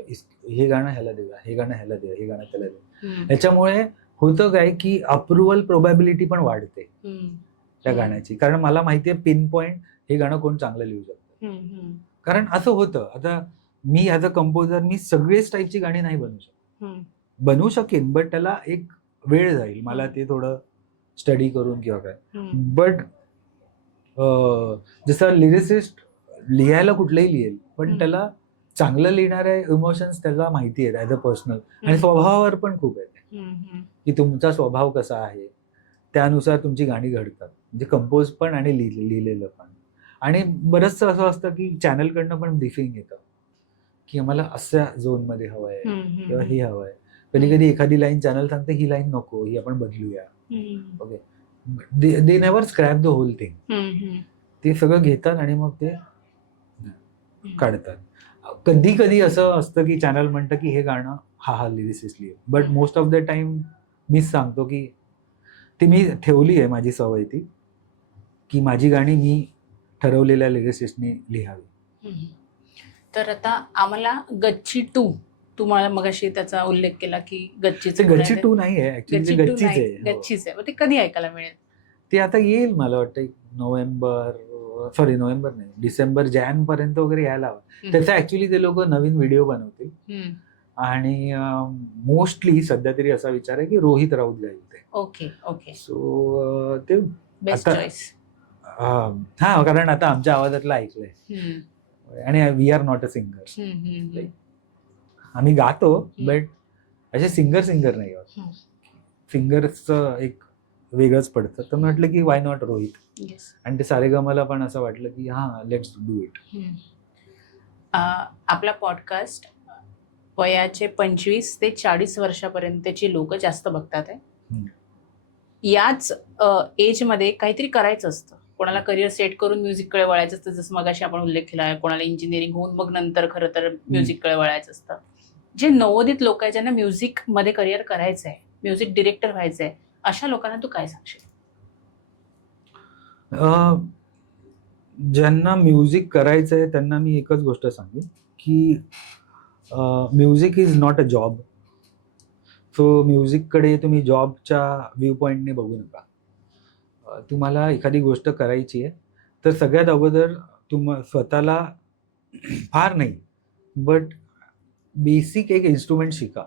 हे गाणं ह्याला देऊया, हे गाणं ह्याला देऊया, हे गाणं त्याला देऊया. ह्याच्यामुळे होतं काय की अप्रुव्हल प्रोबॅबिलिटी पण वाढते त्या गाण्याची, कारण मला माहिती आहे पिन पॉइंट हे गाणं कोण चांगलं लिहू शकतं. कारण असं होतं, आता मी ॲज अ कंपोजर मी सगळेच टाईपची गाणी नाही बनवू शकत, बनवू शकेन बट त्याला एक वेळ जाईल मला ते थोडं स्टडी करून किंवा काय. बट जसं लिरिसिस्ट लिहायला कुठलंही लिहेल, पण त्याला चांगलं लिहिणारे इमोशन्स त्याला माहिती आहेत ॲज अ पर्सनल, आणि स्वभावावर पण खूप आहे की तुमचा स्वभाव कसा आहे त्यानुसार तुमची गाणी घडतात, म्हणजे कंपोज पण आणि लिहिलेलं पण. आणि बरंचसं असं असतं की चॅनलकडनं पण ब्रीफिंग येतं की आम्हाला अशा झोनमध्ये हवं आहे किंवा हे हवं आहे. कधी कधी एखादी लाईन चॅनल सांगते ही लाईन नको, ही आपण बदलूया. Okay, they never scrap the whole thing. ते सगळं घेतात आणि मग ते काढतात. कधी कधी असं असतं की चॅनल म्हणतं की हे गाणं हा लिरिसिस्ट लिहिलं, but most of the time मीच सांगतो की ती मी ठेवली आहे माझी सवय ती, की माझी गाणी मी ठरवलेल्या लिरिसिस्टने लिहावी. तर आता आम्हाला गच्ची 2, तुम्हाला मगाशी त्याचा उल्लेख केला की गच्ची 2 नाही आहे ऍक्च्युली, गच्चीच आहे. गच्चीच आहे. ते कधी ऐकायला मिळेल? ते आता येईल मला वाटतं नोव्हेंबर नाही, डिसेंबर जान पर्यंत वगैरे यायला हवं. त्याचा ऍक्च्युली ते लोक नवीन व्हिडिओ बनवतील आणि मोस्टली सध्या तरी असा विचार आहे की रोहित राऊत गाईल ते. Okay okay. सो ते बेस्ट चॉईस. हा, कारण आता आमच्या आवाजातलं ऐकलंय आणि we are not a singer. आम्ही गातो बट असे सिंगर नाही आहोत. सिंगरचं एक वेगळंच पडतं, तर म्हटलं की वाय नॉट रोहित. आणि ते सारेगमला पण असं वाटलं की हा लेट्स डू इट. आपला पॉडकास्ट वयाचे 25 ते 40 वर्षापर्यंतची लोक जास्त बघतात आहे. याच एज मध्ये काहीतरी करायचं असतं, कोणाला करिअर सेट करून म्युझिककडे वळायचं असतं, जसं मगाशी आपण उल्लेख केला, कोणाला इंजिनिअरिंग होऊन मग नंतर खरं तर म्युझिककडे वळायचं असतं. जे नवोदित लोक आहेत ज्यांना म्युझिक मध्ये करिअर करायचं आहे, म्युझिक डिरेक्टर व्हायचं आहे, अशा लोकांना तू काय सांगशील? ज्यांना म्युझिक करायचं आहे त्यांना मी एकच गोष्ट सांगेन की music is not a job. So म्युझिककडे तुम्ही जॉबच्या व्ह्यू पॉईंटने बघू नका. तुम्हाला एखादी गोष्ट करायची आहे तर सगळ्यात अगोदर स्वतःला फार नाही बट बेसिक एक इन्स्ट्रुमेंट शिका.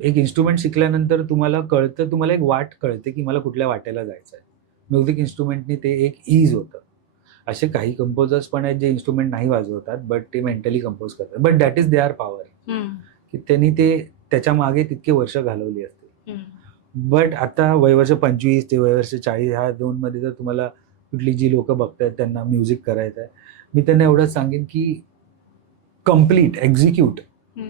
एक इन्स्ट्रुमेंट शिकल्यानंतर तुम्हाला कळतं, तुम्हाला एक वाट कळते की मला कुठल्या वाटेला जायचं आहे. म्युझिक इन्स्ट्रुमेंटने ते एक ईज होतं. असे काही कंपोजर्स पण आहेत जे इन्स्ट्रुमेंट नाही वाजवतात बट ते मेंटली कंपोज करतात, but that is their power, की त्यांनी ते त्याच्या मागे तितके वर्ष घालवली असते. बट आता वयवर्ष 25 ते वयवर्ष 40 ह्या झोनमध्ये जर तुम्हाला कुठली जी लोक बघतायत त्यांना म्युझिक करायचं आहे, मी त्यांना एवढंच सांगेन की कम्प्लीट एक्झिक्यूट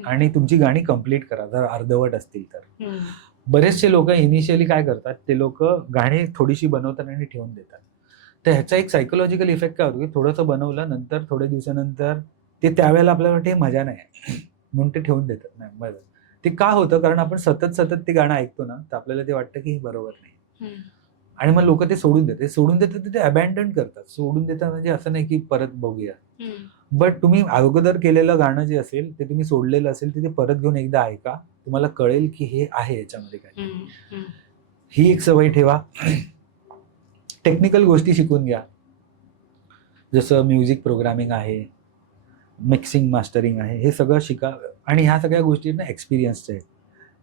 आणि तुमची गाणी कम्प्लीट करा जर अर्धवट असतील तर. बरेचसे लोक इनिशियली काय करतात, ते लोक गाणी थोडीशी बनवतात आणि ठेवून देतात. तर ह्याचा एक सायकोलॉजिकल इफेक्ट काय होतो की थोडंसं बनवलं नंतर थोड्या दिवसानंतर ते त्यावेळेला आपल्याला वाटते मजा नाही म्हणून ते ठेवून देतात. नाही मजा ते का होतं, कारण आपण सतत ते गाणं ऐकतो ना, तर आपल्याला ते वाटतं की हे बरोबर नाही आणि मग लोक ते सोडून देतात ते अबॅन्डन करतात. सोडून देतात म्हणजे असं नाही की परत बघूया, बट तुम्ही अगोदर केलेलं गाणं जे असेल ते तुम्ही सोडलेलं असेल ते परत घेऊन एकदा ऐका, तुम्हाला कळेल की हे आहे याच्यामध्ये काय. ही एक सवय ठेवा. टेक्निकल गोष्टी शिकून घ्या, जसं म्युझिक प्रोग्रामिंग आहे, मिक्सिंग मास्टरिंग आहे, हे सगळं शिका. आणि ह्या सगळ्या गोष्टी ना एक्सपिरियन्सचे आहेत.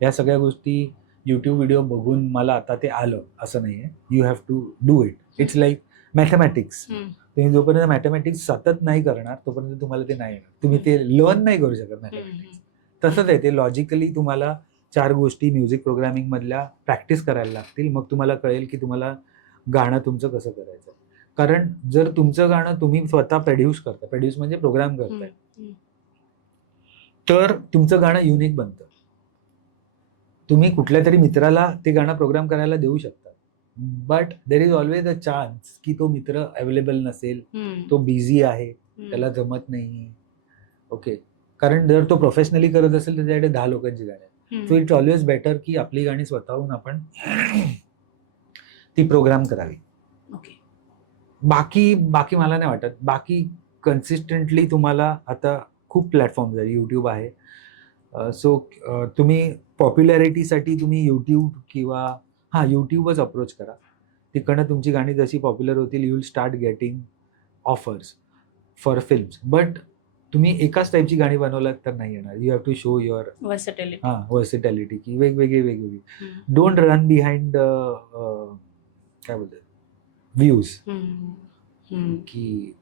ह्या सगळ्या गोष्टी यूट्यूब व्हिडिओ बघून मला आता ते आलं असं नाही आहे. You have to do it. It's like mathematics. तुम्ही जोपर्यंत मॅथमॅटिक्स सतत नाही करणार तोपर्यंत तुम्हाला ते नाही येणार. तुम्ही ते लर्न नाही करू शकत मॅथमॅटिक्स. तसंच आहे ते, लॉजिकली तुम्हाला 4 गोष्टी म्युझिक प्रोग्रामिंग मधल्या प्रॅक्टिस करायला लागतील, मग तुम्हाला कळेल की तुम्हाला गाणं तुमचं कसं करायचं. कारण जर तुमचं गाणं तुम्ही स्वतः प्रोड्यूस म्हणजे प्रोग्राम करताय, तर तुमचं गाणं युनिक बनतं. तुम्ही कुठल्या तरी मित्राला ते गाणं प्रोग्राम करायला देऊ शकता, but there is always a chance की तो मित्र अवेलेबल नसेल, तो बिझी आहे, त्याला जमत नाही. ओके, कारण जर तो प्रोफेशनली करत असेल तर त्याच्याकडे 10 लोकांची गाणी आहेत. सो इट्स ऑलवेज बेटर की आपली गाणी स्वतःहून आपण ती प्रोग्राम करावी. ओके. बाकी मला नाही वाटत. बाकी कन्सिस्टंटली तुम्हाला आता खूप प्लॅटफॉर्म्स आहे. यूट्यूब आहे. सो तुम्ही पॉप्युलॅरिटीसाठी तुम्ही यूट्यूब किंवा यूट्यूबच अप्रोच करा. तिकडनं तुमची गाणी जशी पॉप्युलर होतील you will start getting offers for films. But तुम्ही एकाच टाईपची गाणी बनवलात तर नाही येणार. You have to show your versatility की वेगवेगळी. डोंट रन बिहाइंड काय बोलतात व्ह्यूज की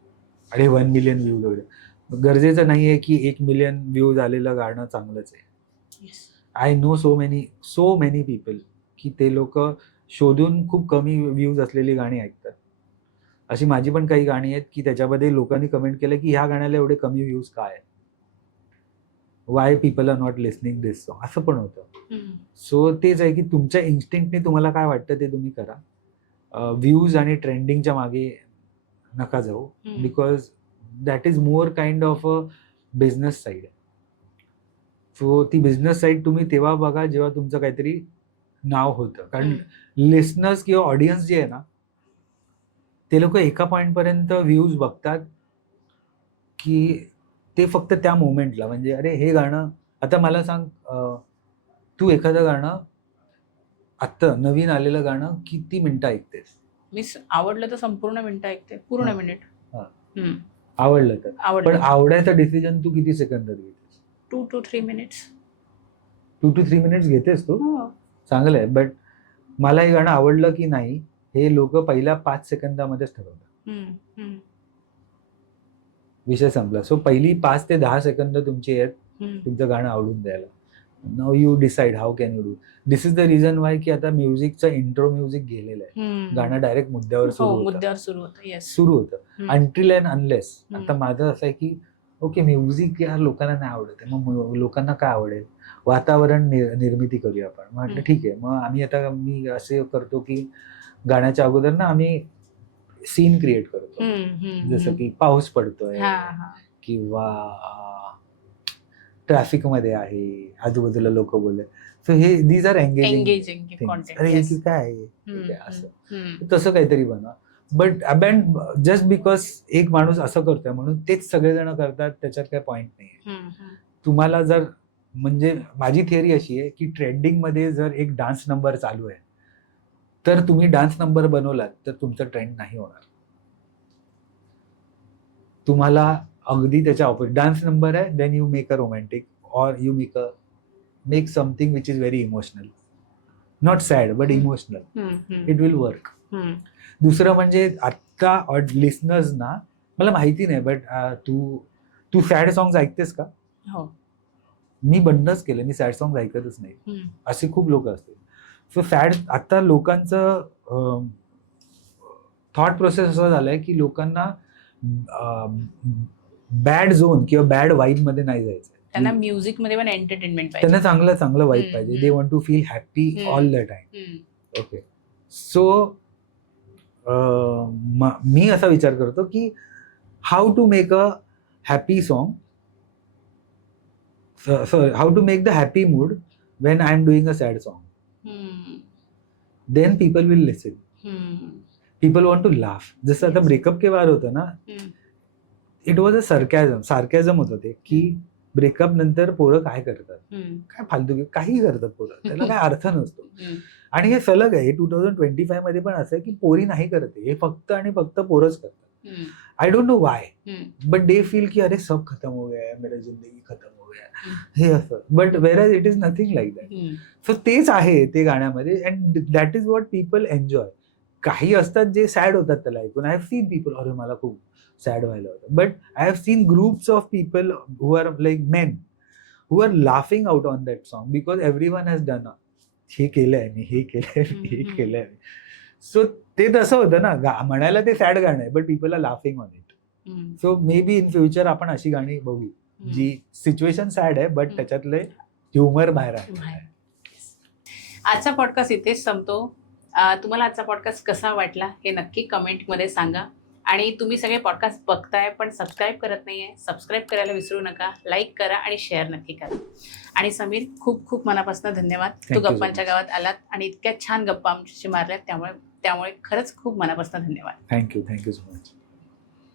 अरे 1 मिलियन व्ह्यूज वगैरे. गरजेचं नाही आहे की 1 मिलियन व्ह्यूज आलेलं गाणं चांगलंच आहे. I know so many people की ते लोक शोधून खूप कमी व्ह्यूज असलेली गाणी ऐकतात. अशी माझी पण काही गाणी आहेत की त्याच्यामध्ये लोकांनी कमेंट केलं की ह्या गाण्याला एवढे कमी व्ह्यूज काय आहेत, why people are not listening this song, असं पण होतं. सो तेच आहे की तुमच्या इन्स्टिंक्टने तुम्हाला काय वाटतं ते तुम्ही करा. व्ह्यूज आणि ट्रेंडिंगच्या मागे नका जाऊ, because that is more kind of a business side. So ती बिझनेस साईड तुम्ही तेव्हा बघा जेव्हा तुमचं काहीतरी नाव होतं. कारण लिसनर्स किंवा ऑडियन्स जे आहे ना ते लोक एका पॉईंटपर्यंत व्ह्यूज बघतात की ते फक्त त्या मोमेंटला, म्हणजे अरे हे गाणं आता मला सांग, तू एखादं गाणं आत्ता नवीन आलेलं गाणं किती मिनिटं ऐकतेस? मी आवडलं तर संपूर्ण मिनिटं ऐकते, पूर्ण मिनिट. आवडलं तर. पण आवडायचं डिसिजन तू किती सेकंदात घेतेस? 2 to 3 minutes. 2 to 3 minutes घेतेस तू? चांगलं आहे. बट मला हे गाणं आवडलं की नाही हे लोक पहिल्या 5 सेकंदामध्येच ठरवतात. विषय संपला. सो पहिली 5 ते 10 सेकंद तुमची आहेत तुमचं गाणं आवडून द्यायला. Now you decide how can you do. This is the reason why की आता म्युझिकचं इंट्रो म्युझिक गेलेलं आहे. गाणं डायरेक्ट मुद्द्यावर सुरू होतं. Until and unless. आता माझं असं आहे की ओके म्युझिक या लोकांना नाही आवडत आहे, मग लोकांना काय आवडेल, वातावरण निर्मिती करूया आपण. म्हटलं ठीक आहे, मग मी असे करतो की गाण्याच्या अगोदर ना आम्ही सीन क्रिएट करतो. जसं की पाऊस पडतोय किंवा ट्रॅफिक मध्ये आहे, आजूबाजूला लोक बोलले. सो हे दीज आर एंगेजिंग. अरे हे काय आहे असं तसं काहीतरी बनवा. बट अबँड जस्ट बिकॉज एक माणूस असं करतोय म्हणून तेच सगळेजण करतात त्याच्यात काही पॉईंट नाही. तुम्हाला जर म्हणजे माझी थिअरी अशी आहे की ट्रेंडिंग मध्ये जर एक डान्स नंबर चालू आहे तर तुम्ही डान्स नंबर बनवलात तर तुमचं ट्रेंड नाही होणार. तुम्हाला अगदी त्याच्या ऑपोजिट डान्स नंबर आहे, then you make a romantic or you make something which is very emotional, not sad but emotional. It will work. दुसरं म्हणजे आत्ता लिसनर्स ना, मला माहिती नाही बट तू सॅड सॉंग्स ऐकतेस का? मी बंदच केलं, मी सॅड सॉंग्स ऐकतच नाही. असे खूप लोक असतील. सो सॅड आता लोकांचं थॉट प्रोसेस असं झालंय की लोकांना बॅड झोन किंवा बॅड वाईब मध्ये नाही जायचं. त्यांना म्युझिक मध्ये पण एंटरटेनमेंट पाहिजे, त्यांना चांगलं वाईब पाहिजे. They want to feel happy all the time. Okay. So मी असा विचार करतो की how to make a happy song, how to make the happy mood when I am doing a sad song. Then people will listen. People want to laugh. जसं आता ब्रेकअप के बार होतं ना, इट वॉज अ सार्कॅझम होतं ते की ब्रेकअप नंतर पोरं काय करतात, काय फालतू काही करतात पोरं, त्याला काय अर्थ नसतो. आणि हे सलग आहे, 2025 मध्ये पण असं आहे की पोरी नाही करते, हे फक्त आणि फक्त पोरच करतात. I don't know Y, but they feel की अरे सब खतम हो गया, मेरा जिंदगी खतम हो गया, हे असं. But where it is nothing like that. So तेच आहे ते गाण्यामध्ये, and that is what people enjoy. काही असतात जे सॅड होतात त्याला ऐकून. आय हॅव सीन पीपल, अरे मला खूप सॅड व्हायला होतं. But I have seen groups of people who are like men who are laughing out on that song because everyone has done हे केलंय मी, हे केलंय मी, हे केलंय मी. सो ते तसं होतं ना, म्हणायला ते सॅड गाणं आहे but people are laughing on it. So maybe in future आपण अशी गाणी बघू जी सिच्युएशन सॅड आहे बट त्याच्यातले ह्युमर बाहेर आहे. आजचा पॉडकास्ट इथेच संपतो. तुम्हाला आजचा पॉडकास्ट कसा वाटला हे नक्की कमेंटमध्ये सांगा. आणि तुम्ही सगळे पॉडकास्ट बघताय पण सबस्क्राईब करत नाही आहे, सबस्क्राईब करायला विसरू नका, लाईक करा आणि शेअर नक्की करा. आणि समीर, खूप खूप मनापासून धन्यवाद. Thank Tu you so गप्पांच्या much. गावात आलात आणि इतक्या छान गप्पा आमच्याशी मारल्यात, त्यामुळे खरंच खूप मनापासून धन्यवाद. Thank you so much.